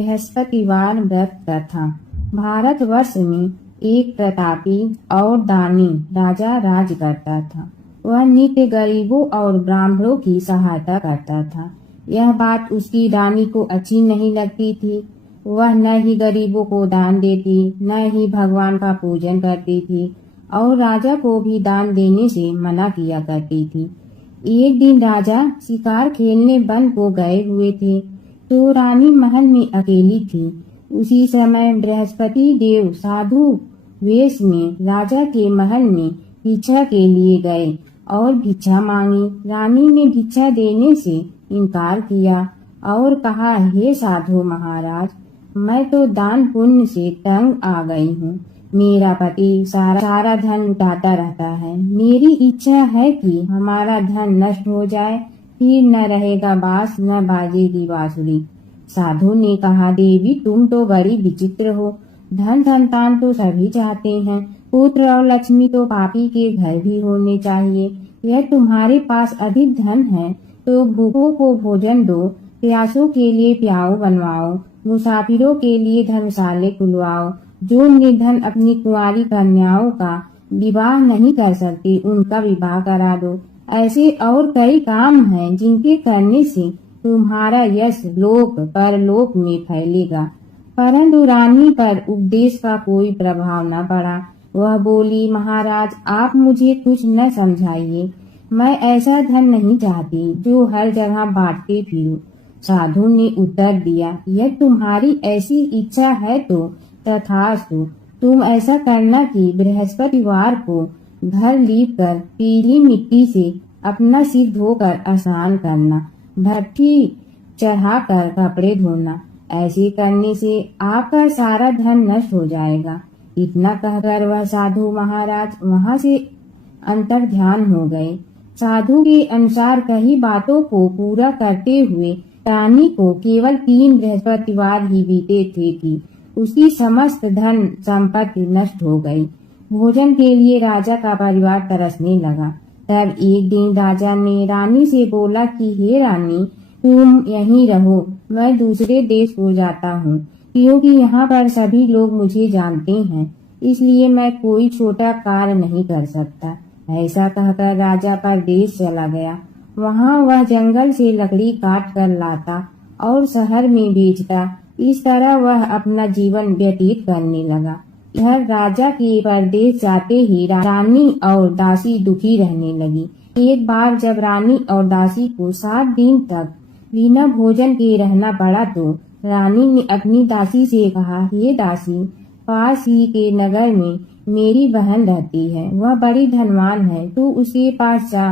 बृहस्पतिवार व्रत का था। भारतवर्ष में एक प्रतापी और दानी राजा राज करता था। वह नित्य गरीबों और ब्राह्मणों की सहायता करता था। यह बात उसकी रानी को अच्छी नहीं लगती थी। वह न ही गरीबों को दान देती, न ही भगवान का पूजन करती थी और राजा को भी दान देने से मना किया करती थी। एक दिन राजा शिकार खेलने वन को गए हुए थे तो रानी महल में अकेली थी। उसी समय बृहस्पति देव साधु वेश में राजा के महल में भिक्षा के लिए गए और भिक्षा मांगी। रानी ने भिक्षा देने से इनकार किया और कहा, हे साधु महाराज, मैं तो दान पुण्य से तंग आ गई हूँ। मेरा पति सारा धन लुटाता रहता है। मेरी इच्छा है कि हमारा धन नष्ट हो जाए, फिर न रहेगा बांस न बाजेगी बांसुरी। साधु ने कहा, देवी तुम तो बड़ी विचित्र हो। धन संतान तो सभी चाहते हैं, पुत्र और लक्ष्मी तो पापी के घर भी होने चाहिए। यह तुम्हारे पास अधिक धन है तो भूखों को भोजन दो, प्यासों के लिए प्याऊ बनवाओ, मुसाफिरों के लिए धर्मशाले खुलवाओ। जो निर्धन अपनी कुंवारी कन्याओं का विवाह नहीं कर सकती उनका विवाह करा दो। ऐसे और कई काम हैं जिनके करने से तुम्हारा यश लोक परलोक में फैलेगा। परंतु रानी पर उपदेश का कोई प्रभाव न पड़ा। वह बोली, महाराज आप मुझे कुछ न समझाइए। मैं ऐसा धन नहीं चाहती जो हर जगह बांटते फिरूं। साधु ने उत्तर दिया, यह तुम्हारी ऐसी इच्छा है तो तथास्तु। तुम ऐसा करना कि बृहस्पतिवार को घर लीप कर पीली मिट्टी से अपना सिर धोकर स्नान करना, भट्ठी चढ़ाकर कपड़े धोना। ऐसे करने से आपका सारा धन नष्ट हो जाएगा। इतना कहकर वह साधु महाराज वहां से अंतर ध्यान हो गए। साधु के अनुसार कई बातों को पूरा करते हुए रानी को केवल 3 बृहस्पतिवार ही बीते थे कि उसकी समस्त धन संपत्ति नष्ट हो गई। भोजन के लिए राजा का परिवार तरसने लगा। तब एक दिन राजा ने रानी से बोला कि हे रानी, तुम यहीं रहो, मैं दूसरे देश को जाता हूँ, क्योंकि यहाँ पर सभी लोग मुझे जानते हैं, इसलिए मैं कोई छोटा कार्य नहीं कर सकता। ऐसा कहकर राजा परदेश चला गया। वहाँ वह जंगल से लकड़ी काट कर लाता और शहर में बेचता। इस तरह वह अपना जीवन व्यतीत करने लगा। इधर राजा के परदेश जाते ही रानी और दासी दुखी रहने लगी। एक बार जब रानी और दासी को 7 दिन तक बिना भोजन के रहना पड़ा तो रानी ने अपनी दासी से कहा, हे दासी, पास ही के नगर में मेरी बहन रहती है, वह बड़ी धनवान है, तू उसके पास जा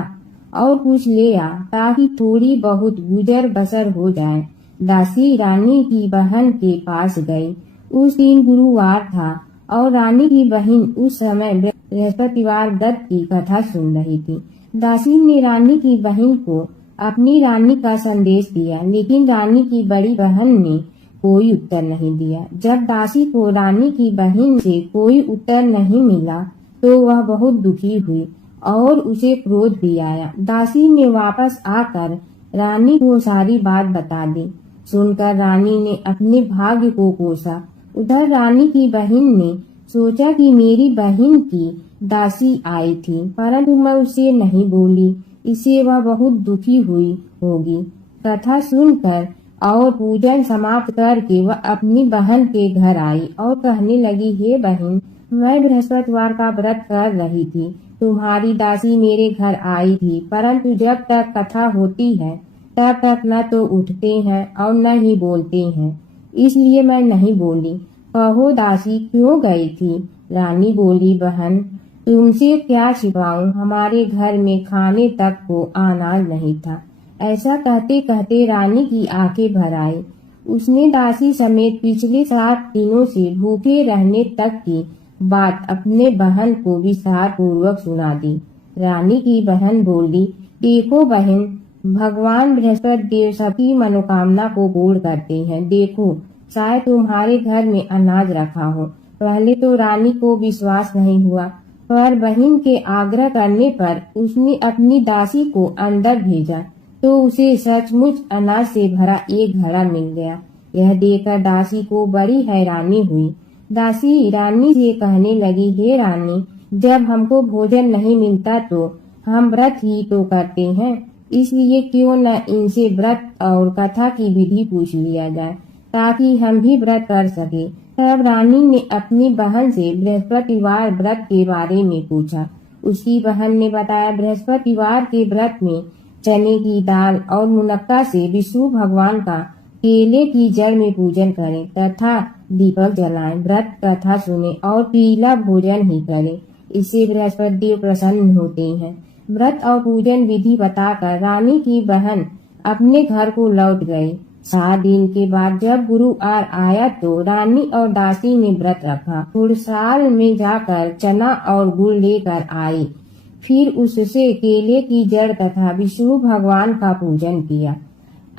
और कुछ ले आ ताकि थोड़ी बहुत गुजर बसर हो जाए। दासी रानी की बहन के पास गई। उस दिन गुरुवार था और रानी की बहन उस समय बृहस्पतिवार व्रत की कथा सुन रही थी। दासी ने रानी की बहन को अपनी रानी का संदेश दिया, लेकिन रानी की बड़ी बहन ने कोई उत्तर नहीं दिया। जब दासी को रानी की बहन से कोई उत्तर नहीं मिला तो वह बहुत दुखी हुई और उसे क्रोध भी आया। दासी ने वापस आकर रानी को सारी बात बता दी। सुनकर रानी ने अपने भाग्य को कोसा। उधर रानी की बहन ने सोचा कि मेरी बहन की दासी आई थी, परंतु मैं उसे नहीं बोली, इससे वह बहुत दुखी हुई होगी। कथा सुनकर और पूजन समाप्त करके वह अपनी बहन के घर आई और कहने लगी, हे बहन, मैं बृहस्पतिवार का व्रत कर रही थी। तुम्हारी दासी मेरे घर आई थी, परंतु जब तक कथा होती है तब तक न तो उठते हैं और न ही बोलते हैं, इसलिए मैं नहीं बोली। कहो दासी क्यों गई थी? रानी बोली, बहन तुमसे क्या छिपाऊं, हमारे घर में खाने तक को अनाज नहीं था। ऐसा कहते कहते रानी की आंखें भर आई। उसने दासी समेत पिछले 7 दिनों से भूखे रहने तक की बात अपने बहन को विस्तार पूर्वक सुना दी। रानी की बहन बोली, देखो बहन, भगवान बृहस्पति देव सबकी मनोकामना को पूर्ण करते हैं। देखो, शायद तुम्हारे घर में अनाज रखा हो। पहले तो रानी को विश्वास नहीं हुआ, पर बहन के आग्रह करने पर उसने अपनी दासी को अंदर भेजा तो उसे सचमुच अनाज से भरा एक घड़ा मिल गया। यह देखकर दासी को बड़ी हैरानी हुई। दासी रानी से कहने लगी, हे रानी, जब हमको भोजन नहीं मिलता तो हम व्रत ही तो करते हैं, इसलिए क्यों न इनसे व्रत और कथा की विधि पूछ लिया जाए ताकि हम भी व्रत कर सके। तब रानी ने अपनी बहन से बृहस्पतिवार व्रत के बारे में पूछा। उसकी बहन ने बताया, बृहस्पतिवार के व्रत में चने की दाल और मुनक्का से विष्णु भगवान का केले की जड़ में पूजन करें तथा दीपक जलाएं, व्रत कथा सुने और पीला भोजन ही करें। इससे बृहस्पति देव प्रसन्न होते हैं। व्रत और पूजन विधि बताकर रानी की बहन अपने घर को लौट गई। 7 दिन के बाद जब गुरुवार आया तो रानी और दासी ने व्रत रखा। गुड़साल में जाकर चना और गुड़ लेकर आए, फिर उससे केले की जड़ तथा विष्णु भगवान का पूजन किया।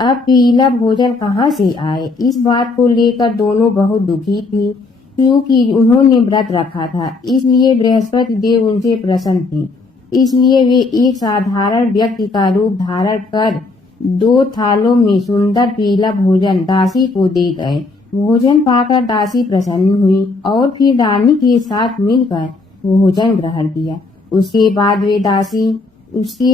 अब पीला भोजन कहाँ से आए, इस बात को लेकर दोनों बहुत दुखी थी, क्योंकि उन्होंने व्रत रखा था, इसलिए बृहस्पति देव उनसे प्रसन्न थे। इसलिए वे एक साधारण व्यक्ति का रूप धारण कर 2 थालों में सुंदर पीला भोजन दासी को दे गए। भोजन पाकर दासी प्रसन्न हुई और फिर रानी के साथ मिलकर भोजन ग्रहण किया। उसके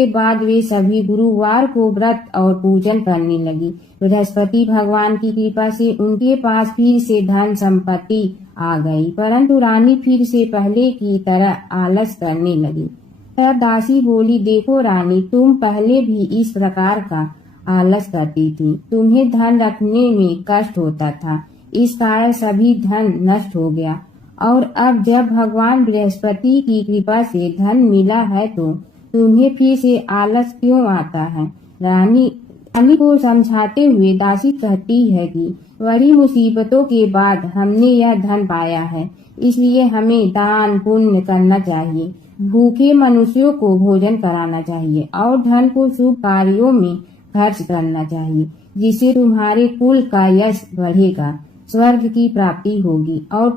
बाद वे सभी गुरुवार को व्रत और पूजन करने लगी। बृहस्पति भगवान की कृपा से उनके पास फिर से धन संपत्ति आ गई, परंतु रानी फिर से पहले की तरह आलस करने लगी। तब दासी बोली, देखो रानी, तुम पहले भी इस प्रकार का आलस करती थी, तुम्हें धन रखने में कष्ट होता था, इस कारण सभी धन नष्ट हो गया, और अब जब भगवान बृहस्पति की कृपा से धन मिला है तो तुम्हें फिर से आलस क्यों आता है। रानी को समझाते हुए दासी कहती है कि बड़ी मुसीबतों के बाद हमने यह धन पाया है, इसलिए हमें दान पुण्य करना चाहिए, भूखे मनुष्यों को भोजन कराना चाहिए और धन को शुभ कार्यों में खर्च करना चाहिए, जिससे तुम्हारे कुल का यश बढ़ेगा, स्वर्ग की प्राप्ति होगी और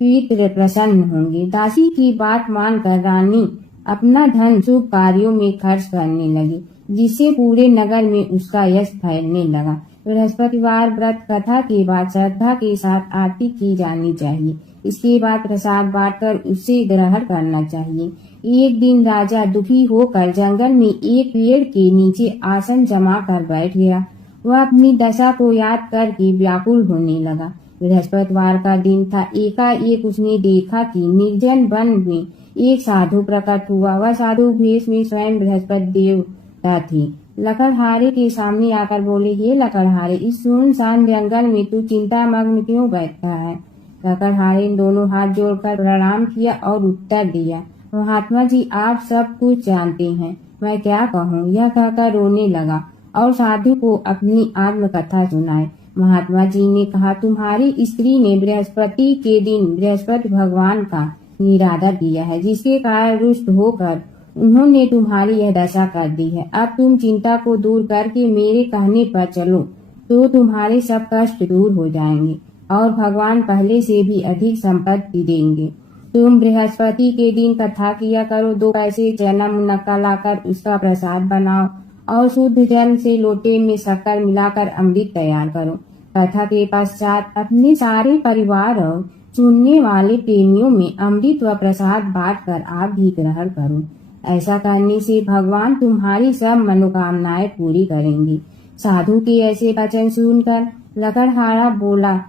पितृ प्रसन्न होंगे। दासी की बात मानकर रानी अपना धन शुभ कार्यों में खर्च करने लगी, जिससे पूरे नगर में उसका यश फैलने लगा। बृहस्पतिवार व्रत कथा के बाद श्रद्धा के साथ आरती की जानी चाहिए। इसके बाद प्रसाद बांटकर उससे ग्रहण करना चाहिए। एक दिन राजा दुखी होकर जंगल में एक पेड़ के नीचे आसन जमा कर बैठ गया। वह अपनी दशा को याद करके व्याकुल होने लगा। बृहस्पतिवार का दिन था। एकाएक उसने देखा कि निर्जन वन में एक साधु प्रकट हुआ। वह साधु भेष में स्वयं बृहस्पति देवता थे। लकड़हारे के सामने आकर बोले, हे लकड़हारे, इस सुनसान जंगल में तू चिंता मग्न क्यों बैठा है। लकड़हारे ने दोनों हाथ जोड़कर प्रणाम किया और उत्तर दिया, महात्मा जी, आप सब कुछ जानते हैं, मैं क्या कहूँ। यह कहकर रोने लगा और साधु को अपनी आत्मकथा सुनाई। महात्मा जी ने कहा, तुम्हारी स्त्री ने बृहस्पति के दिन बृहस्पति भगवान का निरादर किया है, जिसके कारण रुष्ट होकर उन्होंने तुम्हारी यह दशा कर दी है। अब तुम चिंता को दूर करके मेरे कहने पर चलो तो तुम्हारे सब कष्ट दूर हो जाएंगे और भगवान पहले से भी अधिक संपत्ति देंगे। तुम बृहस्पति के दिन कथा किया करो। 2 पैसे चना मुनक्का लाकर उसका प्रसाद बनाओ और शुद्ध जल से लोटे में शक्कर मिलाकर अमृत तैयार करो। कथा के पश्चात अपने सारे परिवार और चुनने वाले प्रेमियों में अमृत व प्रसाद बांटकर आप भी ग्रहण करो। ऐसा करने से भगवान तुम्हारी सब मनोकामनाएं पूरी करेंगे। साधु के ऐसे वचन सुनकर लकड़हारा बोला,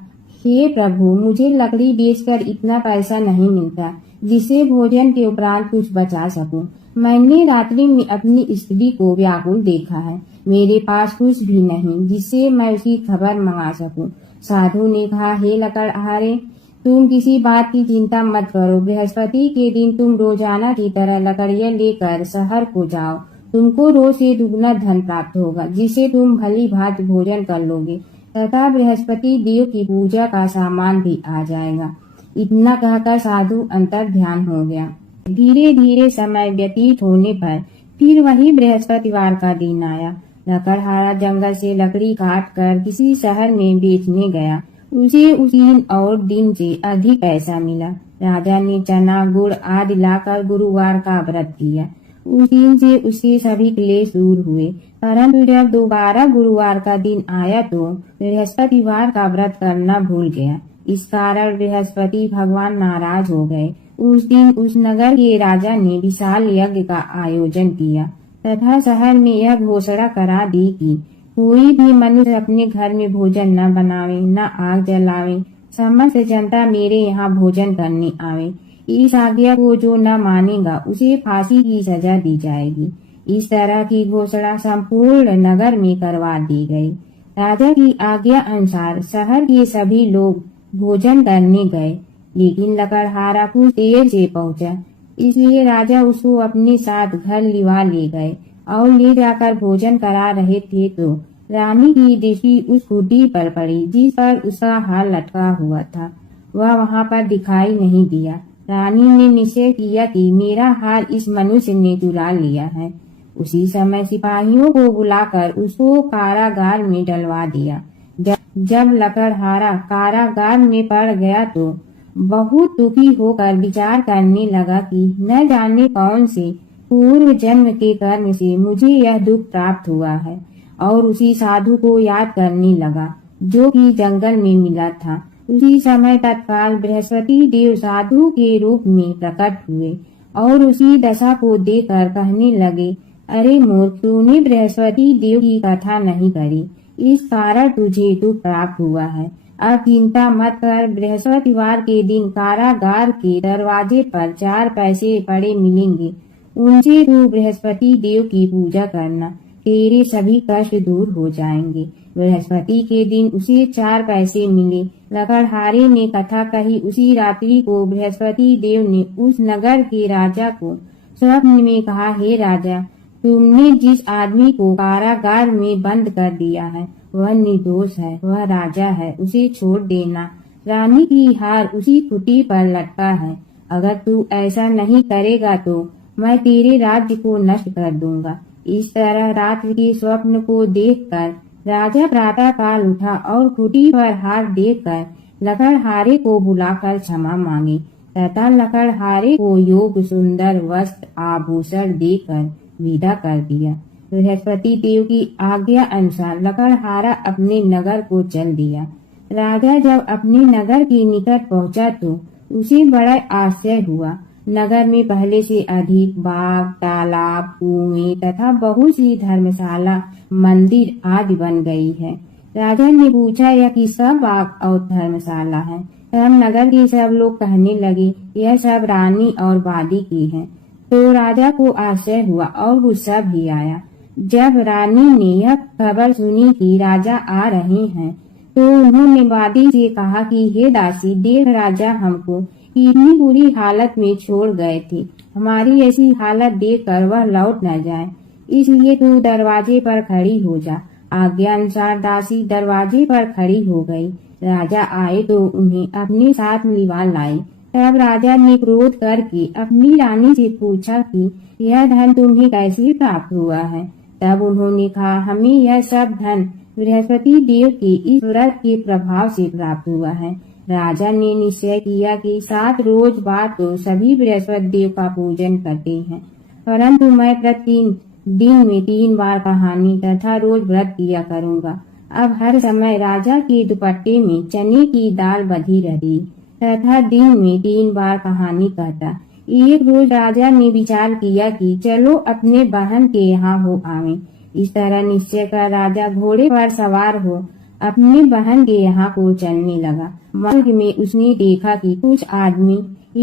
हे प्रभु, मुझे लकड़ी बेचकर इतना पैसा नहीं मिलता जिससे भोजन के उपरांत कुछ बचा सकूं। मैंने रात्रि में अपनी स्त्री को व्याकुल देखा है। मेरे पास कुछ भी नहीं जिससे मैं उसकी खबर मंगा सकूं। साधु ने कहा, हे लकड़हारे, तुम किसी बात की चिंता मत करो। बृहस्पति के दिन तुम रोजाना की तरह लकड़ियां लेकर शहर को जाओ। तुमको रोज से दुगना धन प्राप्त होगा, जिससे तुम भली भांति भोजन कर लोगे तथा बृहस्पति देव की पूजा का सामान भी आ जाएगा। इतना कहकर साधु अंतर ध्यान हो गया। धीरे धीरे समय व्यतीत होने पर फिर वही बृहस्पतिवार का दिन आया। लकड़हारा जंगल से लकड़ी काट कर किसी शहर में बेचने गया। उसे उस दिन और दिन से अधिक पैसा मिला। राजा ने चना गुड़ आदि लाकर गुरुवार का व्रत किया। उस दिन से उसके सभी क्लेश दूर हुए। परंतु जब दोबारा गुरुवार का दिन आया तो बृहस्पतिवार का व्रत करना भूल गया। इस कारण बृहस्पति भगवान नाराज हो गए। उस दिन उस नगर के राजा ने विशाल यज्ञ का आयोजन किया तथा शहर में यह घोषणा करा दी कि कोई भी मनुष्य अपने घर में भोजन न बनावे, न आग जलावे। समस्त जनता मेरे यहाँ भोजन करने आवे। इस आज्ञा को जो न मानेगा उसे फांसी की सजा दी जाएगी। इस तरह की घोषणा संपूर्ण नगर में करवा दी गई। राजा की आज्ञा अनुसार शहर के सभी लोग भोजन करने गए, लेकिन लकड़हारा कुछ देर से पहुंचा। इसलिए राजा उसको अपने साथ घर लिवा ले गए और ले जाकर भोजन करा रहे थे तो रानी की दृष्टि उस खूंटी पर पड़ी जिस पर उसका हार लटका हुआ था। वह वहां पर दिखाई नहीं दिया। रानी ने निश्चय किया कि मेरा हार इस मनुष्य ने चुरा लिया है। उसी समय सिपाहियों को बुलाकर उसको कारागार में डलवा दिया। जब लकड़हारा कारागार में पड़ गया तो बहुत दुखी होकर विचार करने लगा कि न जाने कौन से पूर्व जन्म के कर्म से मुझे यह दुख प्राप्त हुआ है, और उसी साधु को याद करने लगा जो कि जंगल में मिला था। उसी समय तत्काल बृहस्पति देव साधु के रूप में प्रकट हुए और उसी दशा को देखकर कहने लगे, अरे मूर्ख, तूने बृहस्पति देव की कथा नहीं करी, इस कारण तुझे दुख प्राप्त हुआ है। अब चिंता मत कर। बृहस्पतिवार के दिन कारागार के दरवाजे पर 4 पैसे पड़े मिलेंगे, उनसे तू बृहस्पति देव की पूजा करना, तेरे सभी कष्ट दूर हो जाएंगे। बृहस्पति के दिन उसे 4 पैसे मिले। लकड़हारे ने कथा कही। उसी रात्रि को बृहस्पति देव ने उस नगर के राजा को स्वप्न में कहा, हे राजा, तुमने जिस आदमी को कारागार में बंद कर दिया है वह निर्दोष है, वह राजा है, उसे छोड़ देना। रानी की हार उसी खूंटी पर लटका है। अगर तू ऐसा नहीं करेगा तो मैं तेरे राज्य को नष्ट कर दूंगा। इस तरह रात्रि के स्वप्न को देखकर राजा प्रातः काल उठा और खूंटी पर हार देखकर लकड़हारे को बुलाकर क्षमा मांगी तथा लकड़हारे को योग सुंदर वस्त्र आभूषण देकर विदा कर दिया। बृहस्पति देव की आज्ञा अनुसार लकड़हारा अपने नगर को चल दिया। राजा जब अपने नगर के निकट पहुंचा तो उसे बड़ा आश्चर्य हुआ। नगर में पहले से अधिक बाग, तालाब, कुएं तथा बहुत सी धर्मशाला, मंदिर आदि बन गई है। राजा ने पूछा, यह किसका बाग और धर्मशाला है? तब नगर के सब लोग कहने लगे, यह सब रानी और वादी की है। तो राजा को आश्चर्य हुआ और गुस्सा भी आया। जब रानी ने यह खबर सुनी कि राजा आ रहे हैं तो उन्होंने वादी से कहा कि हे दासी, देख राजा हमको इतनी बुरी हालत में छोड़ गए थे। हमारी ऐसी हालत देखकर वह लौट न जाए, इसलिए तू दरवाजे पर खड़ी हो जा। आज्ञा अनुसार दासी दरवाजे पर खड़ी हो गई। राजा आए तो उन्हें अपने साथ लिवा लाई। तब राजा ने क्रोध करके अपनी रानी से पूछा कि यह धन तुम्हें कैसे प्राप्त हुआ है? तब उन्होंने कहा, हमें यह सब धन बृहस्पति देव के इस व्रत के प्रभाव से प्राप्त हुआ है। राजा ने निश्चय किया कि 7 रोज बाद तो सभी बृहस्पति देव का पूजन करते हैं, परंतु मैं प्रतिदिन दिन में 3 बार कहानी तथा रोज व्रत किया करूँगा। अब हर समय राजा के दुपट्टे में चने की दाल बधी रही तथा दिन में 3 बार कहानी कहता। एक रोज राजा ने विचार किया कि चलो अपने बहन के यहाँ हो आवे। इस तरह निश्चय कर राजा घोड़े पर सवार हो अपनी बहन के यहाँ को चलने लगा। मार्ग में उसने देखा कि कुछ आदमी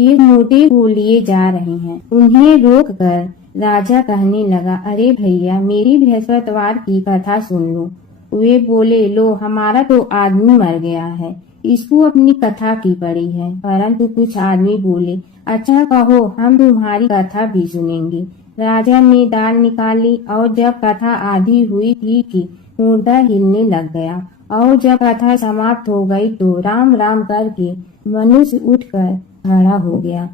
एक मोटे को लिए जा रहे हैं। उन्हें रोक कर राजा कहने लगा, अरे भैया, मेरी बृहस्पतिवार की कथा सुन लो। वे बोले, लो, हमारा तो आदमी मर गया है, इसको अपनी कथा की पड़ी है। परंतु कुछ आदमी बोले, अच्छा कहो, हम तुम्हारी कथा भी सुनेंगे। राजा ने दाल निकाली और जब कथा आधी हुई थी कि मुर्दा हिलने लग गया और जब कथा समाप्त हो गई तो राम राम करके मनुष्य उठकर खड़ा हो गया।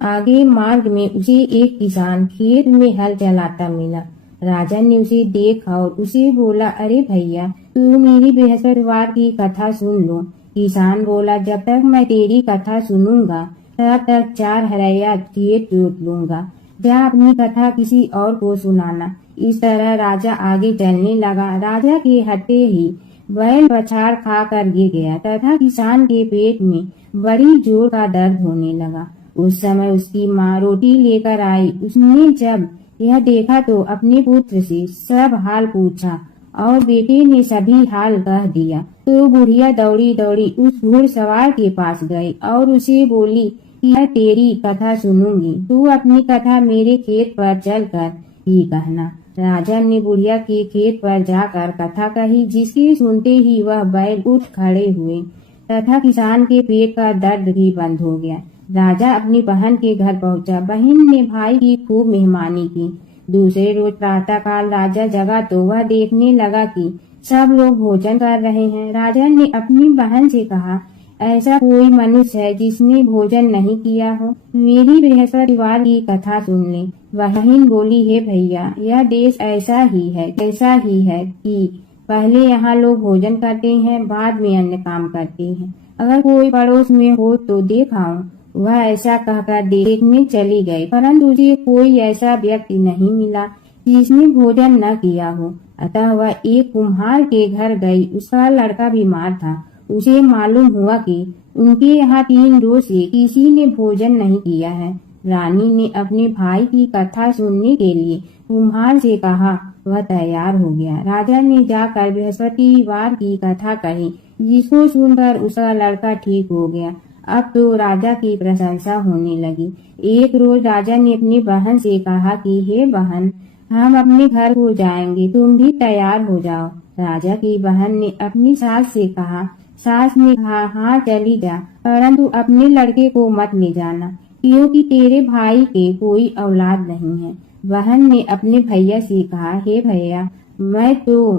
आगे मार्ग में उसे एक किसान खेत में हल चलाता मिला। राजा ने उसे देखा और उसे बोला, अरे भैया, तू मेरी बृहस्पतिवार की कथा सुन लो। किसान बोला, जब तक मैं तेरी कथा सुनूंगा तब तक 4 हरैया खेत जोत लूंगा। जा अपनी कथा किसी और को सुनाना। इस तरह राजा आगे चलने लगा। राजा के हटते ही बैल पछाड़ खा कर गिर गया तथा किसान के पेट में बड़ी जोर का दर्द होने लगा। उस समय उसकी माँ रोटी लेकर आई। उसने जब यह देखा तो अपने पुत्र से सब हाल पूछा और बेटे ने सभी हाल कह दिया। तो बुढ़िया दौड़ी दौड़ी उस घुड़सवार के पास गई और उसे बोली कि मैं तेरी कथा सुनूंगी, तू अपनी कथा मेरे खेत पर चलकर ही कहना। राजा ने बुढ़िया के खेत पर जाकर कथा कही, जिसके सुनते ही वह बैल उठ खड़े हुए तथा किसान के पेट का दर्द भी बंद हो गया। राजा अपनी बहन के घर पहुंचा। बहन ने भाई की खूब मेहमानी की। दूसरे रोज प्रातः काल राजा जगा तो वह देखने लगा कि सब लोग भोजन कर रहे हैं। राजा ने अपनी बहन से कहा, ऐसा कोई मनुष्य है जिसने भोजन नहीं किया हो, मेरी बृहस्पतिवार की कथा सुन ले। बहन बोली, हे भैया, यह देश ऐसा ही है कि पहले यहाँ लोग भोजन करते हैं, बाद में अन्य काम करते हैं। अगर कोई पड़ोस में हो तो देखाऊं। वह ऐसा कहकर देखने चली गई, परंतु उसे कोई ऐसा व्यक्ति नहीं मिला जिसने भोजन न किया हो। अतः वह एक कुम्हार के घर गई। उसका लड़का बीमार था। उसे मालूम हुआ कि उनके यहाँ 3 रोज से किसी ने भोजन नहीं किया है। रानी ने अपने भाई की कथा सुनने के लिए कुम्हार से कहा। वह तैयार हो गया। राजा ने जाकर बृहस्पतिवार की कथा कही, जिसको सुनकर उसका लड़का ठीक हो गया। अब तो राजा की प्रशंसा होने लगी। एक रोज राजा ने अपनी बहन से कहा कि हे बहन, हम अपने घर को जाएंगे, तुम भी तैयार हो जाओ। राजा की बहन ने अपनी सास से कहा। सास ने कहा, हाँ चली जा, परंतु अपने लड़के को मत ले जाना, क्योंकि तेरे भाई के कोई औलाद नहीं है। बहन ने अपने भैया से कहा, हे भैया, मैं तो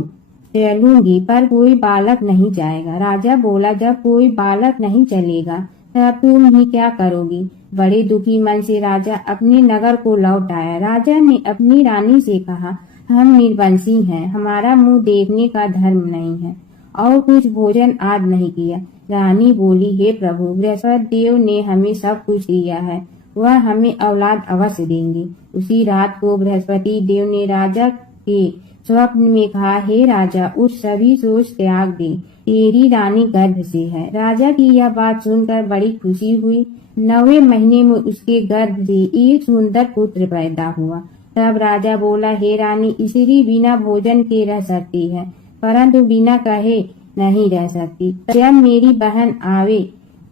चलूंगी पर कोई बालक नहीं जाएगा। राजा बोला, जब कोई बालक नहीं चलेगा तब तुम ही क्या करोगी। बड़े दुखी मन से राजा अपने नगर को लौट आया। राजा ने अपनी रानी से कहा, हम निर्वंशी हैं, हमारा मुंह देखने का धर्म नहीं है और कुछ भोजन आज नहीं किया। रानी बोली, हे प्रभु, बृहस्पति देव ने हमें सब कुछ दिया है, वह हमें औलाद अवश्य देंगे। उसी रात को बृहस्पति देव ने राजा के स्वप्न में कहा, हे राजा, उठ सभी सोच त्याग दे, तेरी रानी गर्भ से है। राजा की यह बात सुनकर बड़ी खुशी हुई। 9वें महीने में उसके गर्भ से एक सुंदर पुत्र पैदा हुआ। तब राजा बोला, हे रानी, स्त्री बिना भोजन के रह सकती है, परंतु बिना कहे नहीं रह सकती। जब मेरी बहन आवे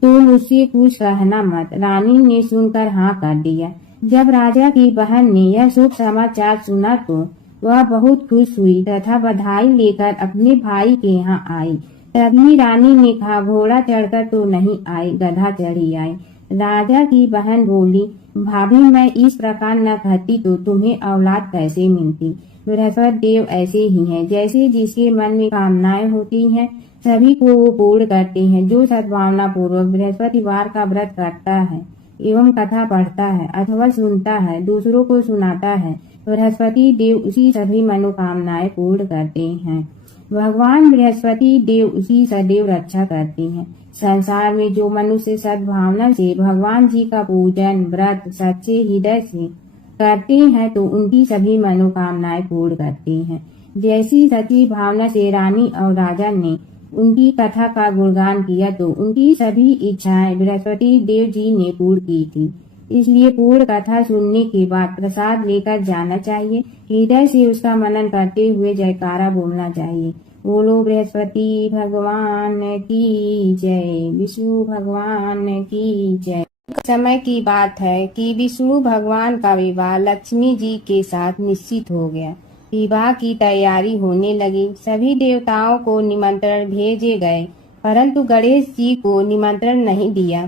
तुम उससे कुछ कहना मत। रानी ने सुनकर हाँ कर दिया। जब राजा की बहन ने यह शुभ समाचार सुना तो वह बहुत खुश हुई तथा बधाई लेकर अपने भाई के यहाँ आई। तभी रानी ने कहा, घोड़ा चढ़कर तो नहीं आई, गधा चढ़ी आई। राजा की बहन बोली, भाभी, मैं इस प्रकार न कहती तो तुम्हें औलाद कैसे मिलती। बृहस्पति देव ऐसे ही हैं, जैसे जिसके मन में कामनाएं होती हैं सभी को वो पूर्ण करते हैं। जो सद्भावना पूर्वक बृहस्पतिवार का व्रत करता है एवं कथा पढ़ता है अथवा सुनता है, दूसरों को सुनाता है, बृहस्पति देव उसी सभी मनोकामनाएं पूर्ण करते हैं। भगवान बृहस्पति देव उसी सदैव रक्षा करते हैं। संसार में जो मनुष्य सद्भावना से भगवान जी का पूजन व्रत सच्चे हृदय से करते हैं तो उनकी सभी मनोकामनाएं पूर्ण करते हैं। जैसी सच्ची भावना से रानी और राजा ने उनकी कथा का गुणगान किया तो उनकी सभी इच्छाएं बृहस्पति देव जी ने पूर्ण की थी। इसलिए पूर्ण कथा सुनने के बाद प्रसाद लेकर जाना चाहिए। हृदय से उसका मनन करते हुए जयकारा बोलना चाहिए। बोलो बृहस्पति भगवान की जय, विष्णु भगवान की जय। समय की बात है कि विष्णु भगवान का विवाह लक्ष्मी जी के साथ निश्चित हो गया। विवाह की तैयारी होने लगी। सभी देवताओं को निमंत्रण भेजे गए, परंतु गणेश जी को निमंत्रण नहीं दिया।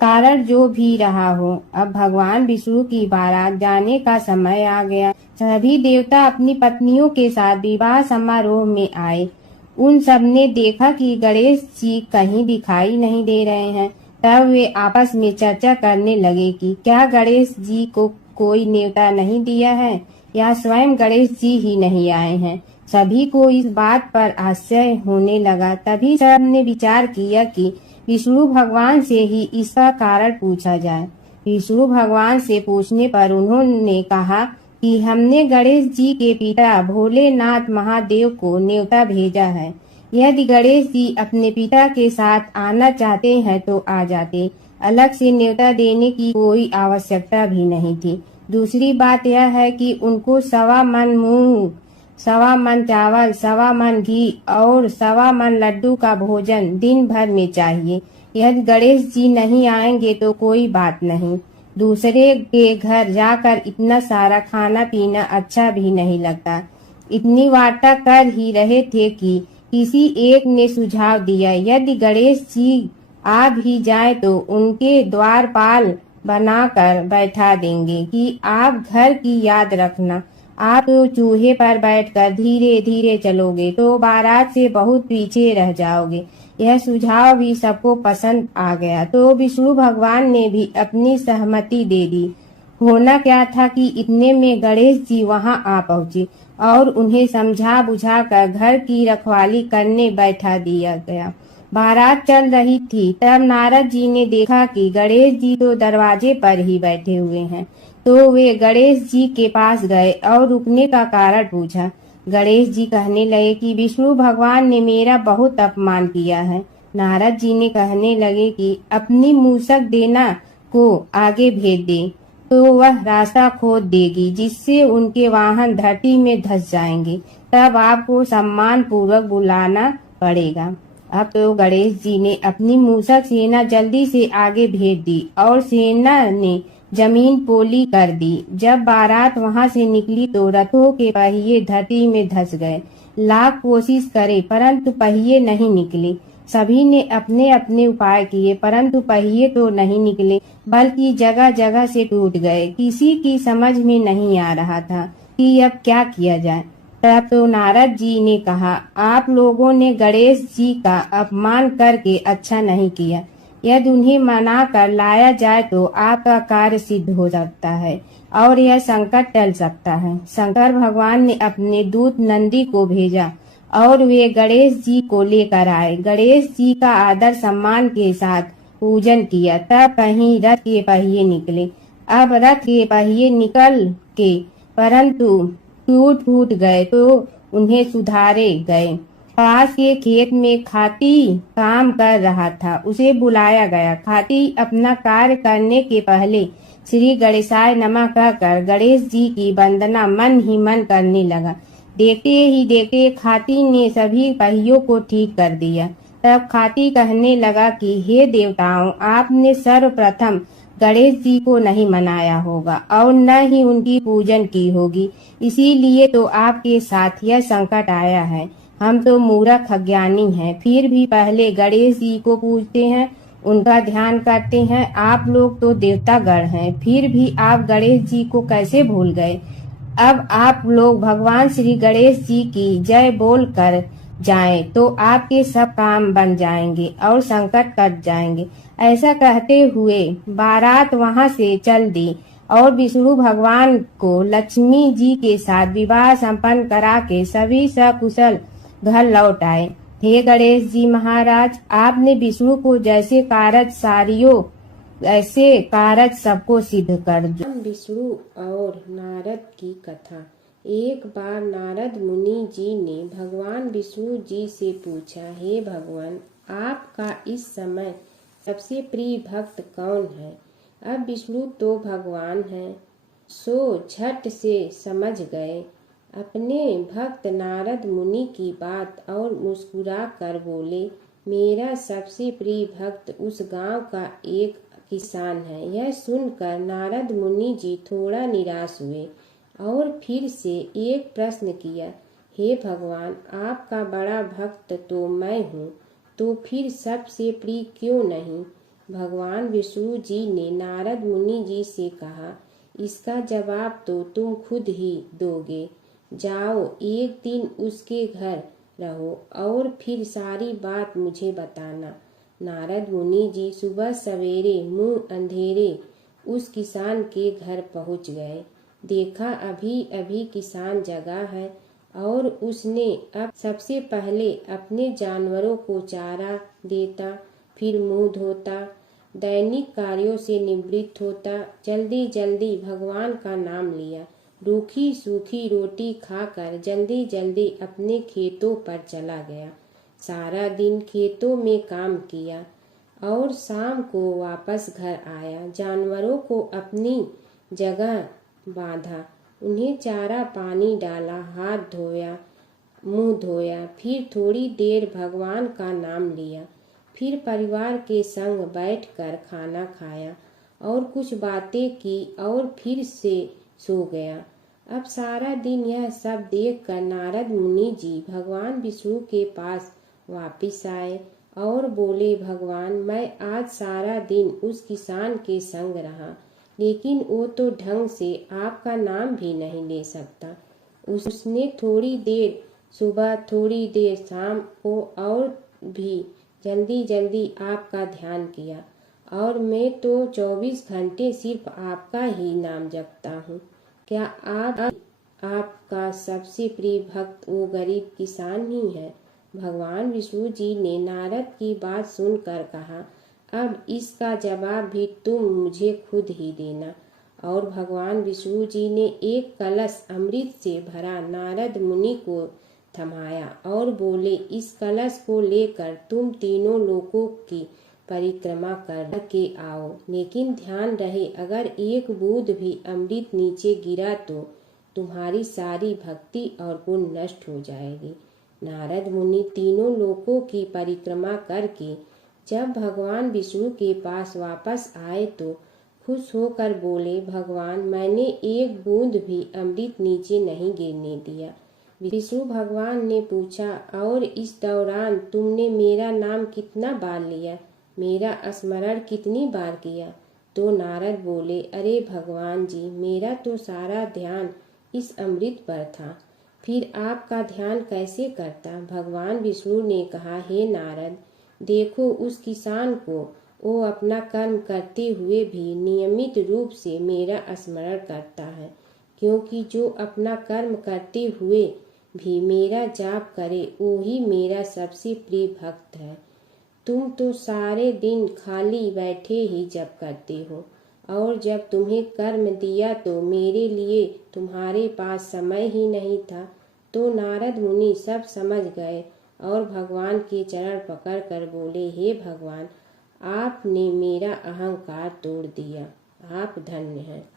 कारण जो भी रहा हो, अब भगवान विष्णु की बारात जाने का समय आ गया। सभी देवता अपनी पत्नियों के साथ विवाह समारोह में आए। उन सब ने देखा कि गणेश जी कहीं दिखाई नहीं दे रहे हैं। तब वे आपस में चर्चा करने लगे कि क्या गणेश जी को कोई न्योता नहीं दिया है या स्वयं गणेश जी ही नहीं आए हैं। सभी को इस बात पर आश्चर्य होने लगा। तभी सब ने विचार किया कि विष्णु भगवान से ही इसका कारण पूछा जाए। विष्णु भगवान से पूछने पर उन्होंने कहा कि हमने गणेश जी के पिता भोलेनाथ महादेव को न्योता भेजा है। यदि गणेश जी अपने पिता के साथ आना चाहते हैं तो आ जाते, अलग से न्योता देने की कोई आवश्यकता भी नहीं थी। दूसरी बात यह है कि उनको 1.25 मन मूंग, 1.25 मन चावल, 1.25 मन घी और 1.25 मन लड्डू का भोजन दिन भर में चाहिए। यदि गणेश जी नहीं आएंगे तो कोई बात नहीं, दूसरे के घर जाकर इतना सारा खाना पीना अच्छा भी नहीं लगता। इतनी वार्ता कर ही रहे थे कि किसी एक ने सुझाव दिया, यदि गणेश जी आ भी जाए तो उनके द्वारपाल बनाकर बैठा देंगे कि आप घर की याद रखना। आप तो चूहे पर बैठकर धीरे धीरे चलोगे तो बारात से बहुत पीछे रह जाओगे। यह सुझाव भी सबको पसंद आ गया तो विष्णु भगवान ने भी अपनी सहमति दे दी। होना क्या था कि इतने में गणेश जी वहां आ पहुंचे और उन्हें समझा बुझा कर घर की रखवाली करने बैठा दिया गया। बारात चल रही थी तब नारद जी ने देखा कि गणेश जी तो दरवाजे पर ही बैठे हुए हैं, तो वे गणेश जी के पास गए और रुकने का कारण पूछा। गणेश जी कहने लगे कि विष्णु भगवान ने मेरा बहुत अपमान किया है। नारद जी ने कहने लगे कि अपनी मूसक देना को आगे भेज दे तो वह रास्ता खोद देगी, जिससे उनके वाहन धरती में धंस जाएंगे। तब आपको सम्मान पूर्वक बुलाना पड़ेगा। अब तो गणेश जी ने अपनी मूसक सेना जल्दी से आगे भेज दी और सेना ने जमीन पोली कर दी। जब बारात वहां से निकली तो रथों के पहिए धरती में धंस गए। लाख कोशिश करे परंतु पहिए नहीं निकले। सभी ने अपने अपने उपाय किए परंतु पहिए तो नहीं निकले, बल्कि जगह जगह से टूट गए। किसी की समझ में नहीं आ रहा था कि अब क्या किया जाए। तब तो नारद जी ने कहा, आप लोगों ने गणेश जी का अपमान करके अच्छा नहीं किया। यदि उन्हें मना कर लाया जाए तो आपका कार्य सिद्ध हो सकता है और यह संकट टल सकता है। शंकर भगवान ने अपने दूत नंदी को भेजा और वे गणेश जी को लेकर आए। गणेश जी का आदर सम्मान के साथ पूजन किया। तब कहीं रथ के पहिए निकले। अब रथ के पहिए निकल के परंतु टूट फूट गए तो उन्हें सुधारे गए। पास के खेत में खाती काम कर रहा था, उसे बुलाया गया। खाती अपना कार्य करने के पहले श्री गणेशाय नमः कहकर गणेश जी की वंदना मन ही मन करने लगा। देखते ही देखते खाती ने सभी पहियों को ठीक कर दिया। तब खाती कहने लगा कि हे देवताओं, आपने सर्वप्रथम गणेश जी को नहीं मनाया होगा और न ही उनकी पूजन की होगी, इसीलिए तो आपके साथ यह संकट आया है। हम तो मूर्ख अज्ञानी हैं, फिर भी पहले गणेश जी को पूजते हैं, उनका ध्यान करते हैं। आप लोग तो देवतागण हैं, फिर भी आप गणेश जी को कैसे भूल गए। अब आप लोग भगवान श्री गणेश जी की जय बोल कर जाएं तो आपके सब काम बन जाएंगे और संकट कट जाएंगे। ऐसा कहते हुए बारात वहां से चल दी और विष्णु भगवान को लक्ष्मी जी के साथ विवाह संपन्न करा के सभी सकुशल घर लौट आए। हे गणेश जी महाराज, आपने विष्णु को जैसे कारज सारियो ऐसे कारज सबको सिद्ध कर दो। विष्णु और नारद की कथा। एक बार नारद मुनि जी ने भगवान विष्णु जी से पूछा, हे भगवान, आपका इस समय सबसे प्रिय भक्त कौन है। अब विष्णु तो भगवान हैं, सो झट से समझ गए अपने भक्त नारद मुनि की बात और मुस्कुरा कर बोले, मेरा सबसे प्रिय भक्त उस गांव का एक किसान है। यह सुनकर नारद मुनि जी थोड़ा निराश हुए और फिर से एक प्रश्न किया, हे भगवान, आपका बड़ा भक्त तो मैं हूँ, तो फिर सबसे प्रिय क्यों नहीं। भगवान विष्णु जी ने नारद मुनि जी से कहा, इसका जवाब तो तुम खुद ही दोगे। जाओ, एक दिन उसके घर रहो और फिर सारी बात मुझे बताना। नारद मुनि जी सुबह सवेरे मुंह अंधेरे उस किसान के घर पहुंच गए। देखा अभी अभी किसान जगा है और उसने अब सबसे पहले अपने जानवरों को चारा देता, फिर मुंह धोता दैनिक कार्यों से निवृत्त होता जल्दी जल्दी भगवान का नाम लिया। रूखी सूखी रोटी खाकर जल्दी जल्दी अपने खेतों पर चला गया। सारा दिन खेतों में काम किया और शाम को वापस घर आया। जानवरों को अपनी जगह बांधा, उन्हें चारा पानी डाला, हाथ धोया, मुंह धोया, फिर थोड़ी देर भगवान का नाम लिया। फिर परिवार के संग बैठकर खाना खाया और कुछ बातें की और फिर से सो गया। अब सारा दिन यह सब देखकर नारद मुनि जी भगवान विष्णु के पास वापिस आए और बोले, भगवान, मैं आज सारा दिन उस किसान के संग रहा, लेकिन वो तो ढंग से आपका नाम भी नहीं ले सकता। उसने थोड़ी देर सुबह, थोड़ी देर शाम को और भी जल्दी जल्दी आपका ध्यान किया, और मैं तो 24 घंटे सिर्फ आपका ही नाम जपता हूँ। क्या आपका सबसे प्रिय भक्त वो गरीब किसान ही है? भगवान विष्णु जी ने नारद की बात सुनकर कहा, अब इसका जवाब भी तुम मुझे खुद ही देना। और भगवान विष्णु जी ने एक कलश अमृत से भरा नारद मुनि को थमाया और बोले, इस कलश को लेकर तुम तीनों लोकों की परिक्रमा करके आओ, लेकिन ध्यान रहे अगर एक बूंद भी अमृत नीचे गिरा तो तुम्हारी सारी भक्ति और पुण्य नष्ट हो जाएगी। नारद मुनि तीनों लोकों की परिक्रमा करके जब भगवान विष्णु के पास वापस आए तो खुश होकर बोले, भगवान, मैंने एक बूंद भी अमृत नीचे नहीं गिरने दिया। विष्णु भगवान ने पूछा, और इस दौरान तुमने मेरा नाम कितना बार लिया, मेरा स्मरण कितनी बार किया? तो नारद बोले, अरे भगवान जी, मेरा तो सारा ध्यान इस अमृत पर था, फिर आपका ध्यान कैसे करता? भगवान विष्णु ने कहा, हे नारद, देखो उस किसान को, वो अपना कर्म करते हुए भी नियमित रूप से मेरा स्मरण करता है, क्योंकि जो अपना कर्म करते हुए भी मेरा जाप करे वो ही मेरा सबसे प्रिय भक्त है। तुम तो सारे दिन खाली बैठे ही जप करते हो, और जब तुम्हें कर्म दिया तो मेरे लिए तुम्हारे पास समय ही नहीं था। तो नारद मुनि सब समझ गए और भगवान के चरण पकड़कर बोले, हे भगवान, आपने मेरा अहंकार तोड़ दिया, आप धन्य हैं।